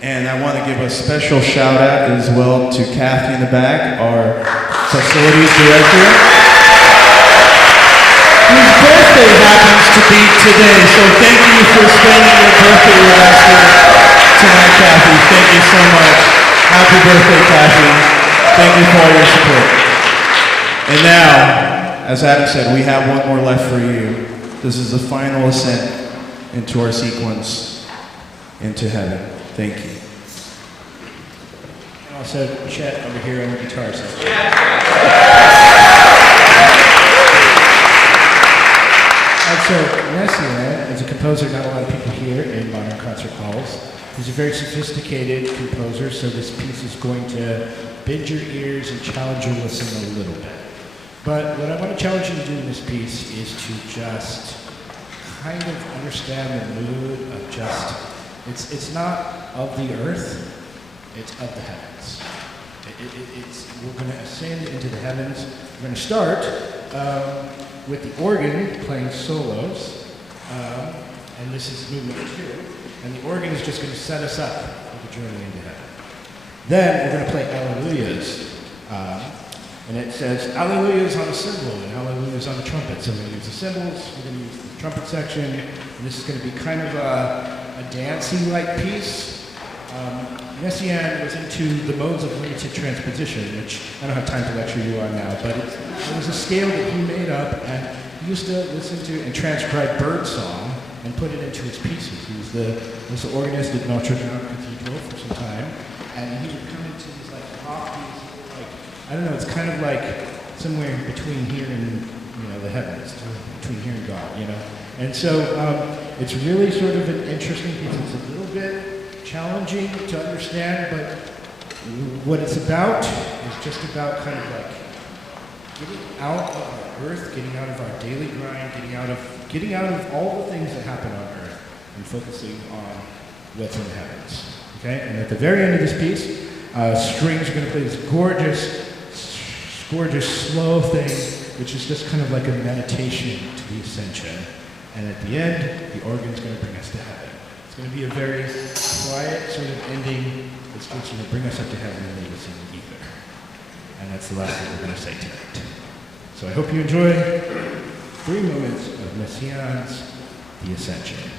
And I want to give a special shout out as well to Kathy in the back, our facilities director, whose birthday happens to be today. So thank you for spending your birthday with us here tonight, Kathy. Thank you so much. Happy birthday, Kathy. Thank you for all your support. And now, as Adam said, we have one more left for you. This is the final ascent into our sequence. into heaven. Thank you. And also Chet over here on the guitar section. So Messiaen is a composer not a lot of people hear in modern concert halls. He's a very sophisticated composer, so this piece is going to bend your ears and challenge your listening a little bit. But what I want to challenge you to do in this piece is to just kind of understand the mood of just, it's not of the earth, it's of the heavens. We're going to ascend into the heavens. We're going to start with the organ playing solos, and this is movement 2, and the organ is just going to set us up for the journey into heaven. Then we're going to play Alleluias, and it says Alleluias on a cymbal and Alleluias on a trumpet. So we're going to use the cymbals, we're going to use the trumpet section, and this is going to be kind of a dancey-like piece. Messiaen was into the modes of limited transposition, which I don't have time to lecture you on now, but it was a scale that he made up, and he used to listen to and transcribe birdsong and put it into his pieces. He was the organist at Notre Dame Cathedral for some time, and he would come into these like pop, like, I don't know, it's kind of like somewhere between here and the heavens, between here and God, And so it's really sort of an interesting piece. It's a little bit challenging to understand, but what it's about is just about kind of like getting out of our earth, getting out of our daily grind, getting out of all the things that happen on earth and focusing on what's in the heavens. Okay? And at the very end of this piece, strings are going to play this gorgeous, slow thing, which is just kind of like a meditation to the ascension. And at the end, the organ's going to bring us to heaven. It's going to be a very quiet sort of ending that's going to bring us up to heaven and leave us in the ether. And that's the last thing we're going to say tonight. So I hope you enjoy 3 moments of Messiaen's The Ascension.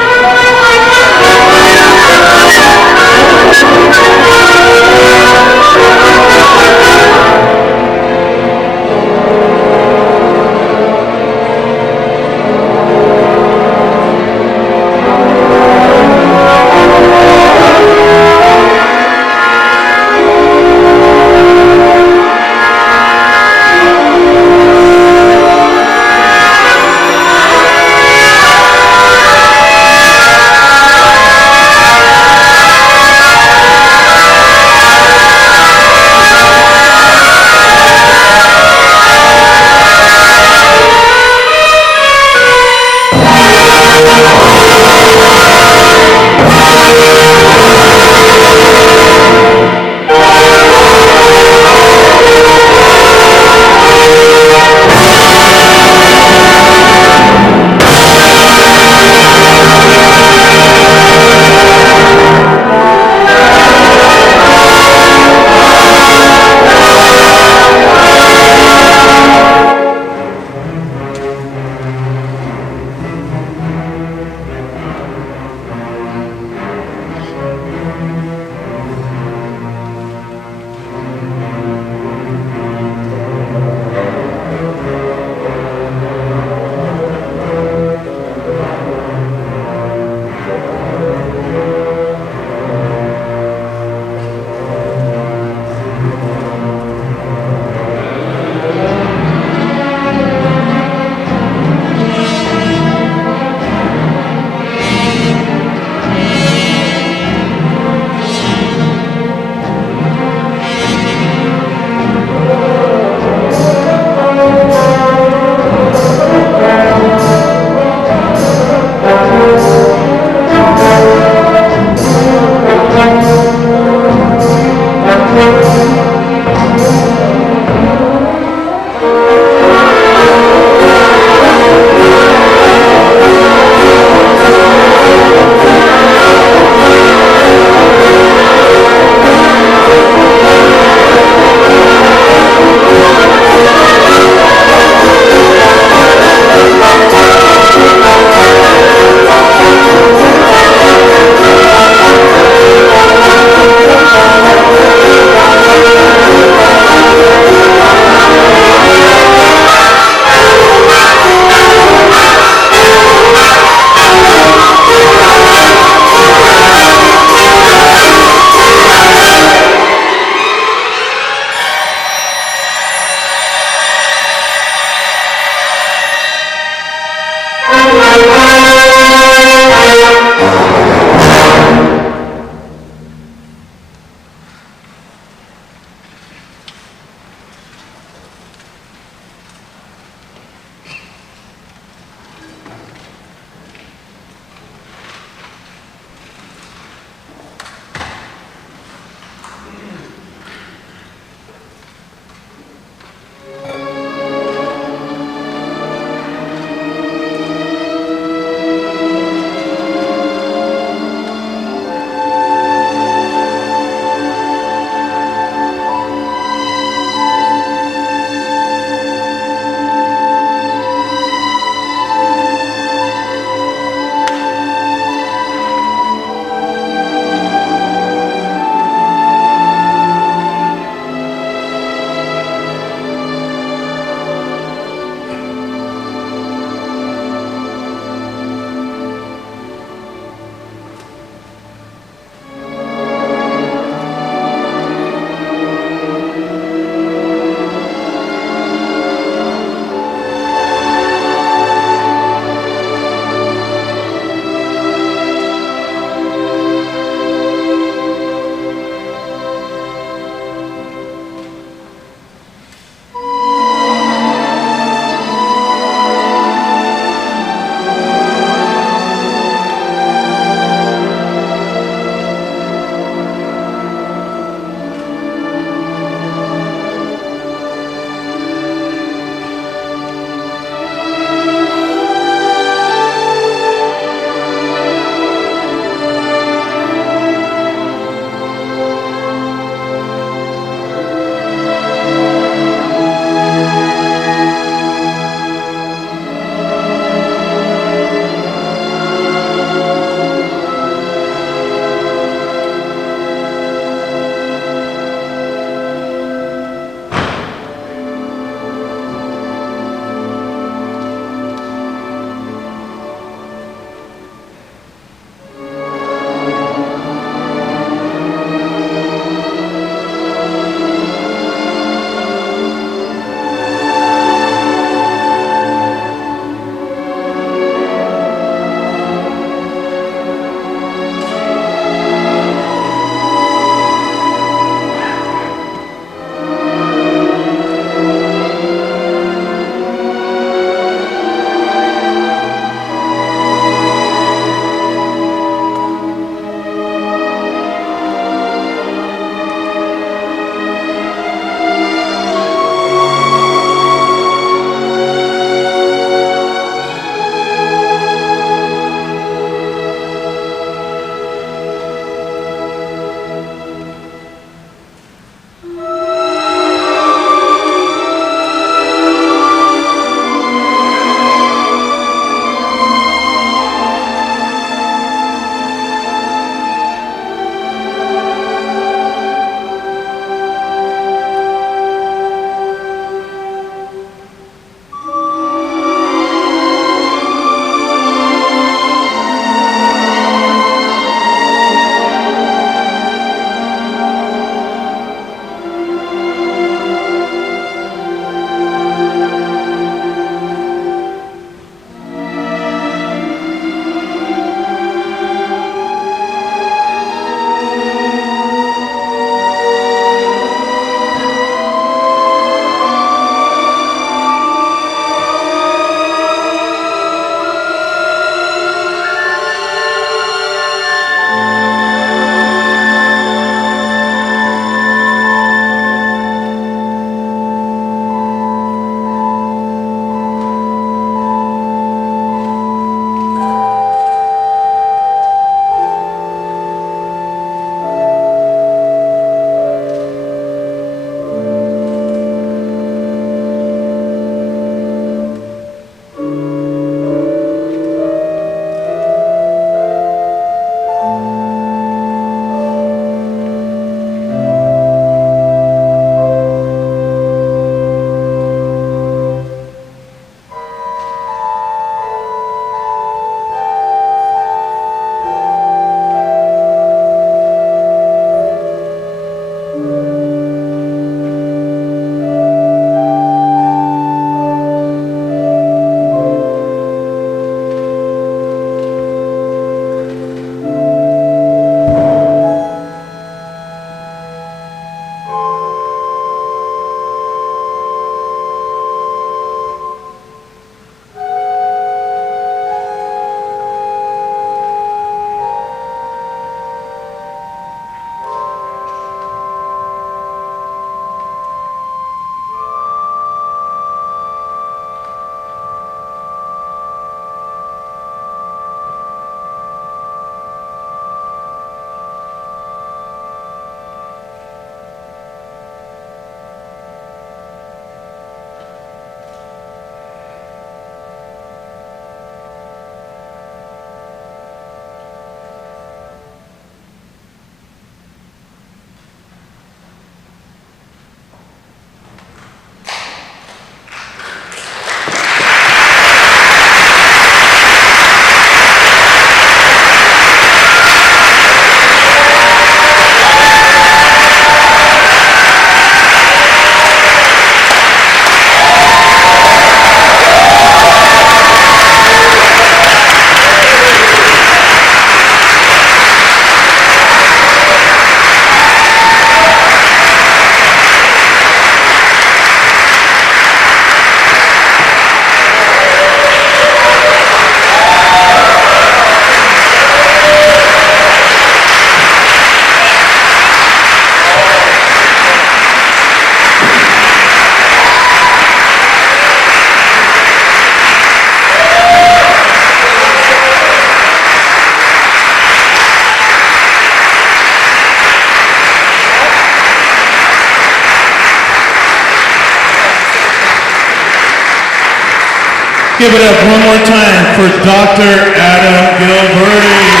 Give it up one more time for Dr. Adam Gilberti.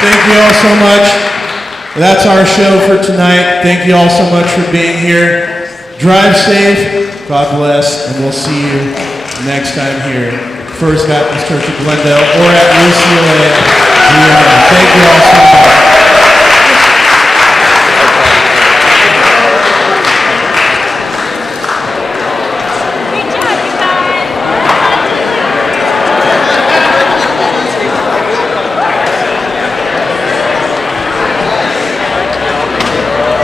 Thank you all so much. That's our show for tonight. Thank you all so much for being here. Drive safe, God bless, and we'll see you next time here at First Baptist Church of Glendale or at UCLA. Thank you all so much.